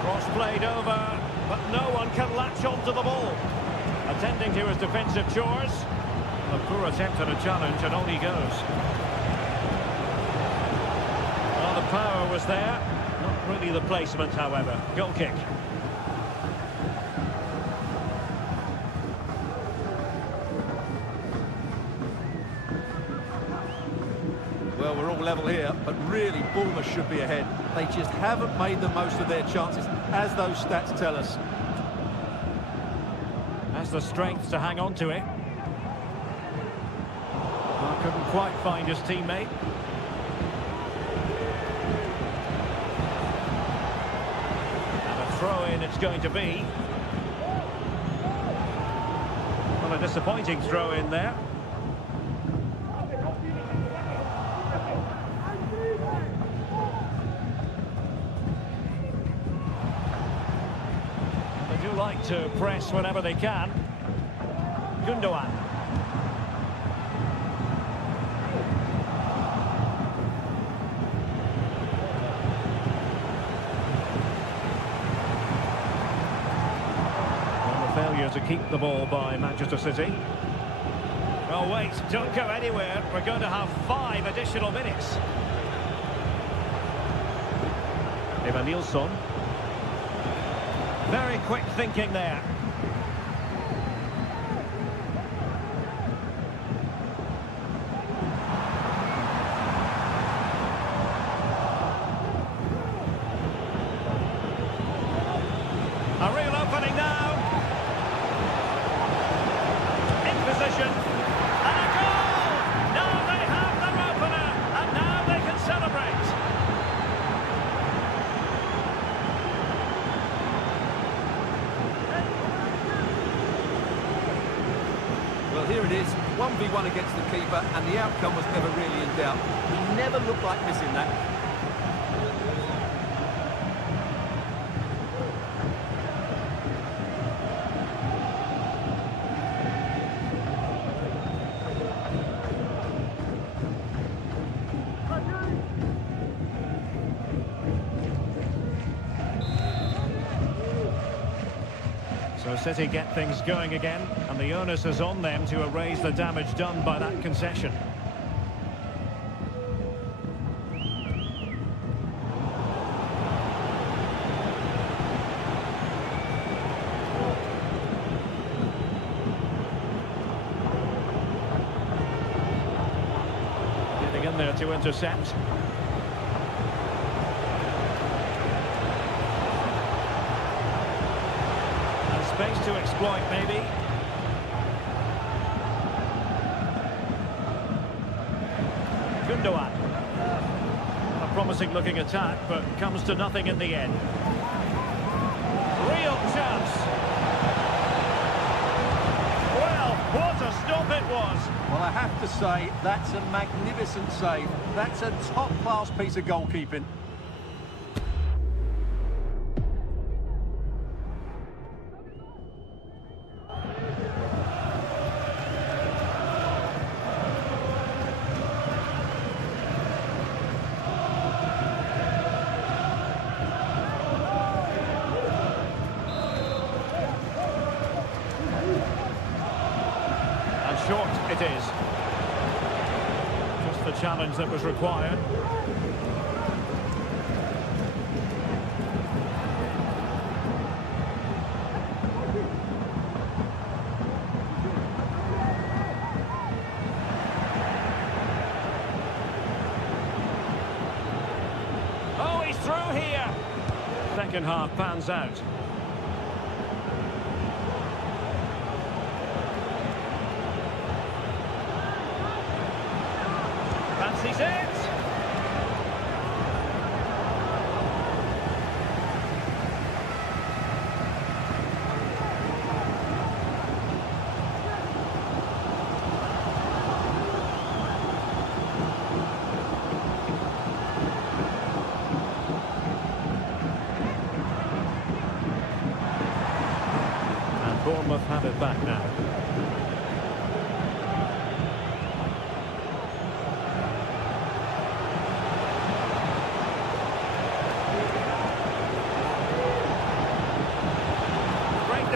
Cross played over, but no one can latch onto the ball. Attending to his defensive chores. A poor attempt at a challenge, and on he goes. Well, the power was there. Not really the placement, however. Goal kick. Well, we're all level here, but really Bournemouth should be ahead. They just haven't made the most of their chances, as those stats tell us. Has the strength to hang on to it. Well, couldn't quite find his teammate. And a throw-in it's going to be. Well, a disappointing throw-in there. They do like to press whenever they can. Gundogan. Well, the failure to keep the ball by Manchester City. Oh wait, don't go anywhere. We're going to have 5 additional minutes. Eva Nilsson. Very quick thinking there. A real opening now. In position. And a goal! Now they have their opener. And now they can celebrate. Well, here it is, 1v1 against the keeper, and the outcome was never really in doubt. He never looked like missing that. So City get things going again, and the onus is on them to erase the damage done by that concession. Getting in there to intercept. Space to exploit, maybe. Gundogan. A promising looking attack, but comes to nothing in the end. Real chance. Well, what a stop it was. Well, I have to say, that's a magnificent save. That's a top-class piece of goalkeeping. Short it is. Just the challenge that was required. Oh, he's through here. Second half pans out. Fancies it. And Bournemouth have it back now.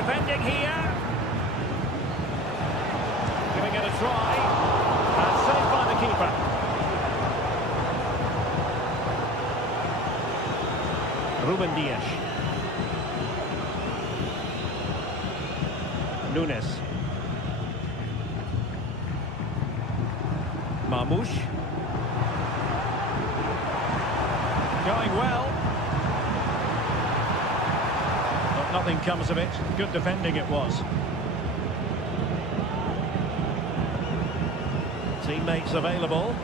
defending here. Giving it a try. And saved by the keeper. Ruben Dias. Nunes. Marmoush. Going well. But nothing comes of it. Good defending it was. Teammates available.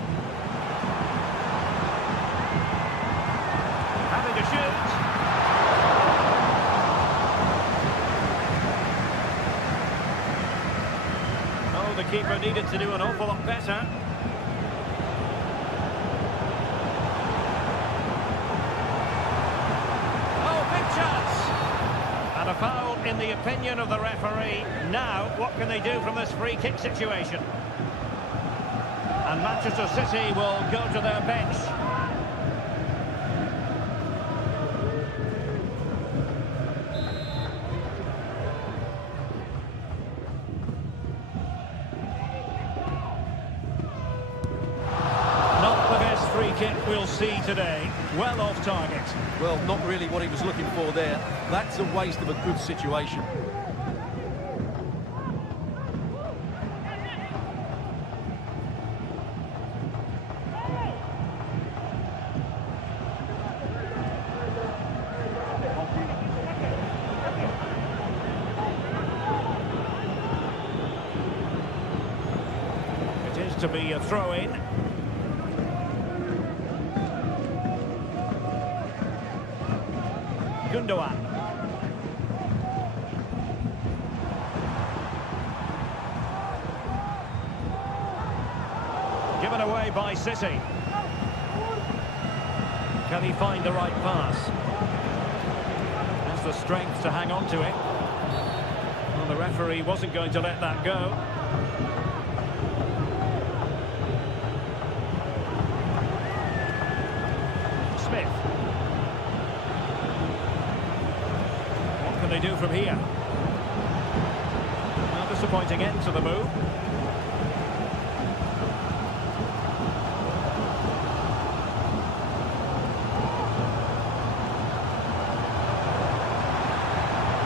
Having to shoot. Oh, the keeper needed to do an awful lot better. And a foul in the opinion of the referee. Now, what can they do from this free kick situation? And Manchester City will go to their bench. Not the best free kick we'll see today. Well off target. Well, not really what he was looking for there. That's a waste of a good situation. It is to be a throw-in. Gundogan. Given away by City. Can he find the right pass? Has the strength to hang on to it. Well, the referee wasn't going to let that go. Smith. What can they do from here? Well, disappointing end to the move.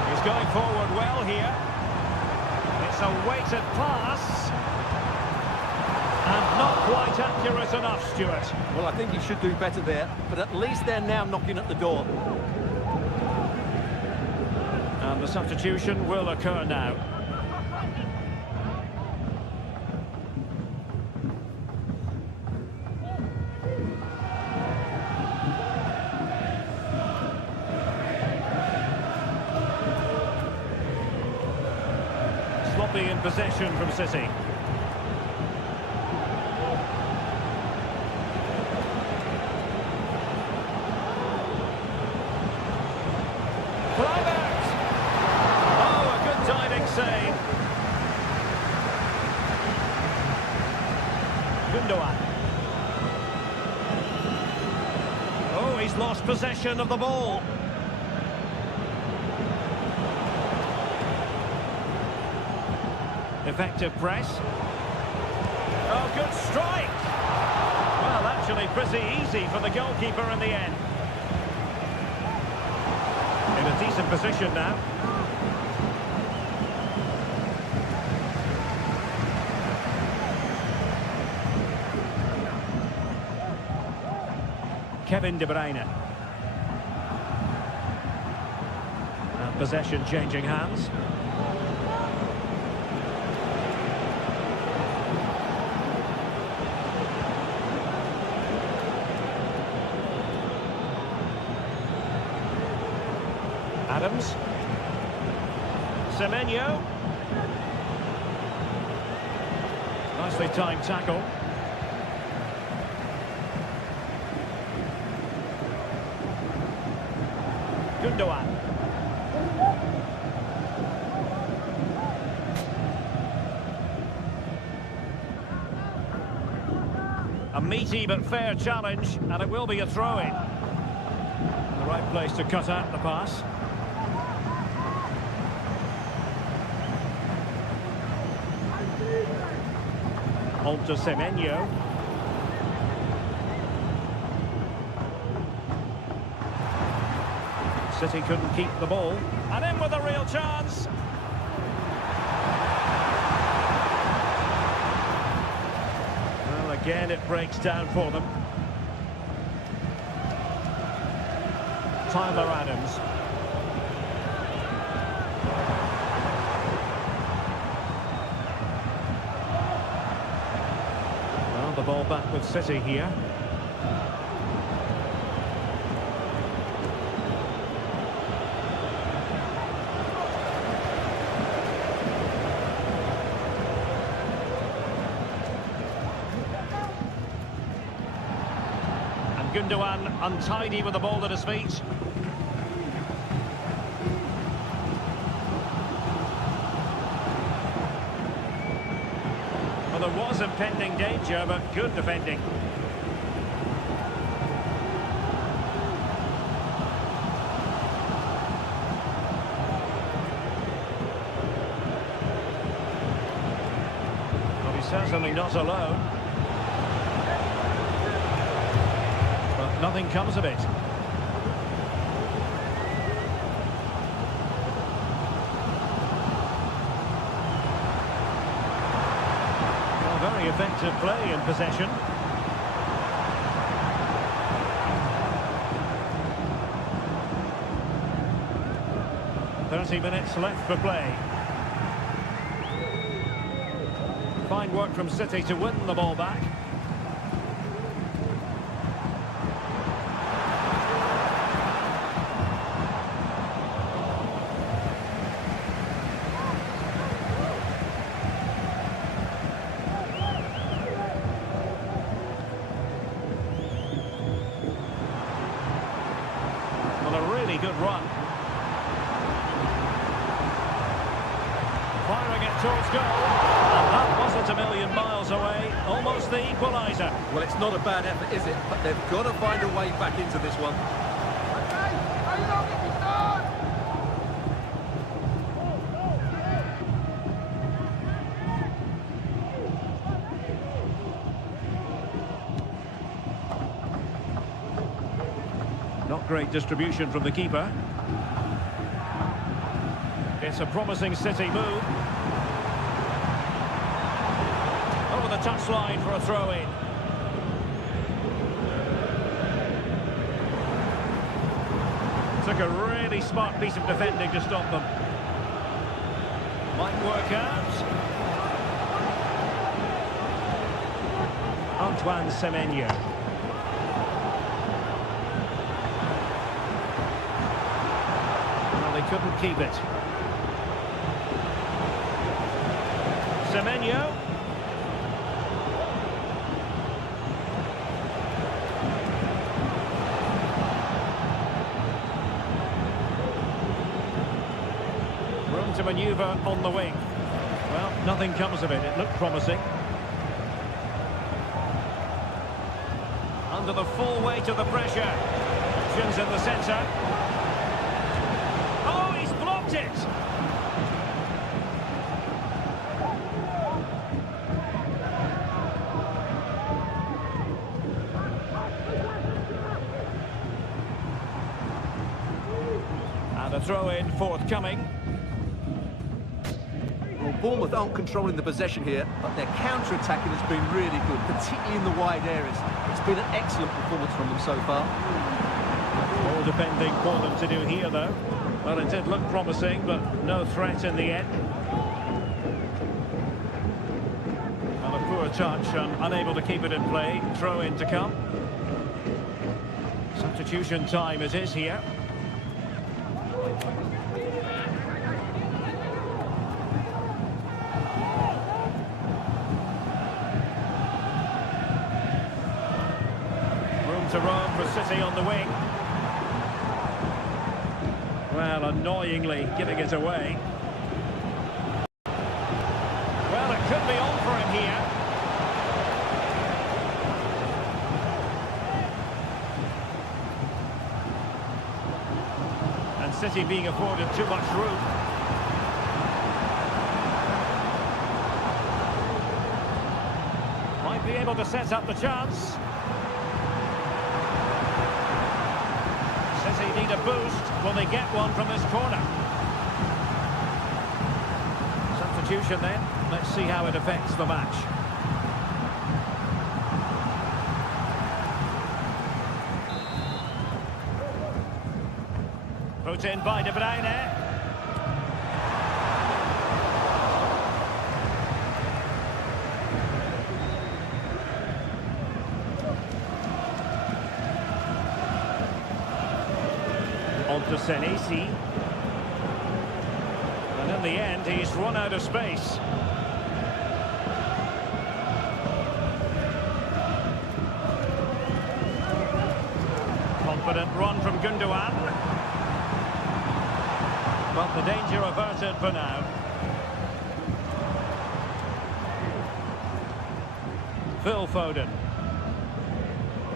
He's going forward well here. It's a weighted pass. And not quite accurate enough, Stuart. Well, I think he should do better there, but at least they're now knocking at the door. And the substitution will occur now. Sloppy in possession from City. Save. Gundogan. Oh, he's lost possession of the ball. Effective press. Oh, good strike. Well, actually pretty easy for the goalkeeper in the end. In a decent position now. Kevin De Bruyne. And possession changing hands. Adams. Semenyo. Nicely timed tackle. Gundogan. A meaty but fair challenge, and it will be a throw-in. The right place to cut out the pass. On to Semenyo. City couldn't keep the ball. And in with a real chance. Well, again, it breaks down for them. Tyler Adams. Well, the ball back with City here. Gundogan untidy with the ball at his feet. Well, there was impending danger, but good defending. Well, he's certainly not alone. Nothing comes of it. Well, very effective play in possession. "30 minutes left for play. Fine work from City to win the ball back. Good run. Firing it towards goal. And that wasn't a million miles away. Almost the equaliser. Well, it's not a bad effort, is it? But they've got to find a way back into this one. Not great distribution from the keeper. It's a promising City move. Over the touchline for a throw-in. Took a really smart piece of defending to stop them. Might work out. Antoine Semenyo. Couldn't keep it. Semenyo. Room to manoeuvre on the wing. Well, nothing comes of it. It looked promising. Under the full weight of the pressure. Options in the centre. It. And a throw-in forthcoming. Well, Bournemouth aren't controlling the possession here, but their counter-attacking has been really good, particularly in the wide areas. It's been an excellent performance from them so far. All depending for them to do here, though. Well, it did look promising, but no threat in the end. And a poor touch and unable to keep it in play. Throw in to come. Substitution time it is here. Room to roam for City on the wing. Well, annoyingly giving it away. Well, it could be on for him here. And City being afforded too much room. be able to set up the chance. Says he need a boost. Will they get one from this corner? Substitution then. Let's see how it affects the match. Put in by De Bruyne. On to Senesi. And in the end, he's run out of space. Confident run from Gundogan. But the danger averted for now. Phil Foden.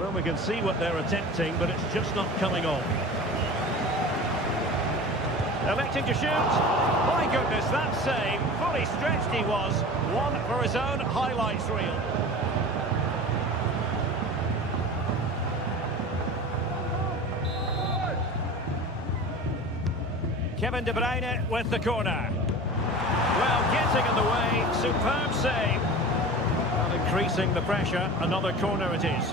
Well, we can see what they're attempting, but it's just not coming off. Electing to shoot. My goodness, that save. Fully stretched he was. One for his own highlights reel. Kevin De Bruyne with the corner. Well, getting in the way. Superb save. And increasing the pressure. Another corner it is.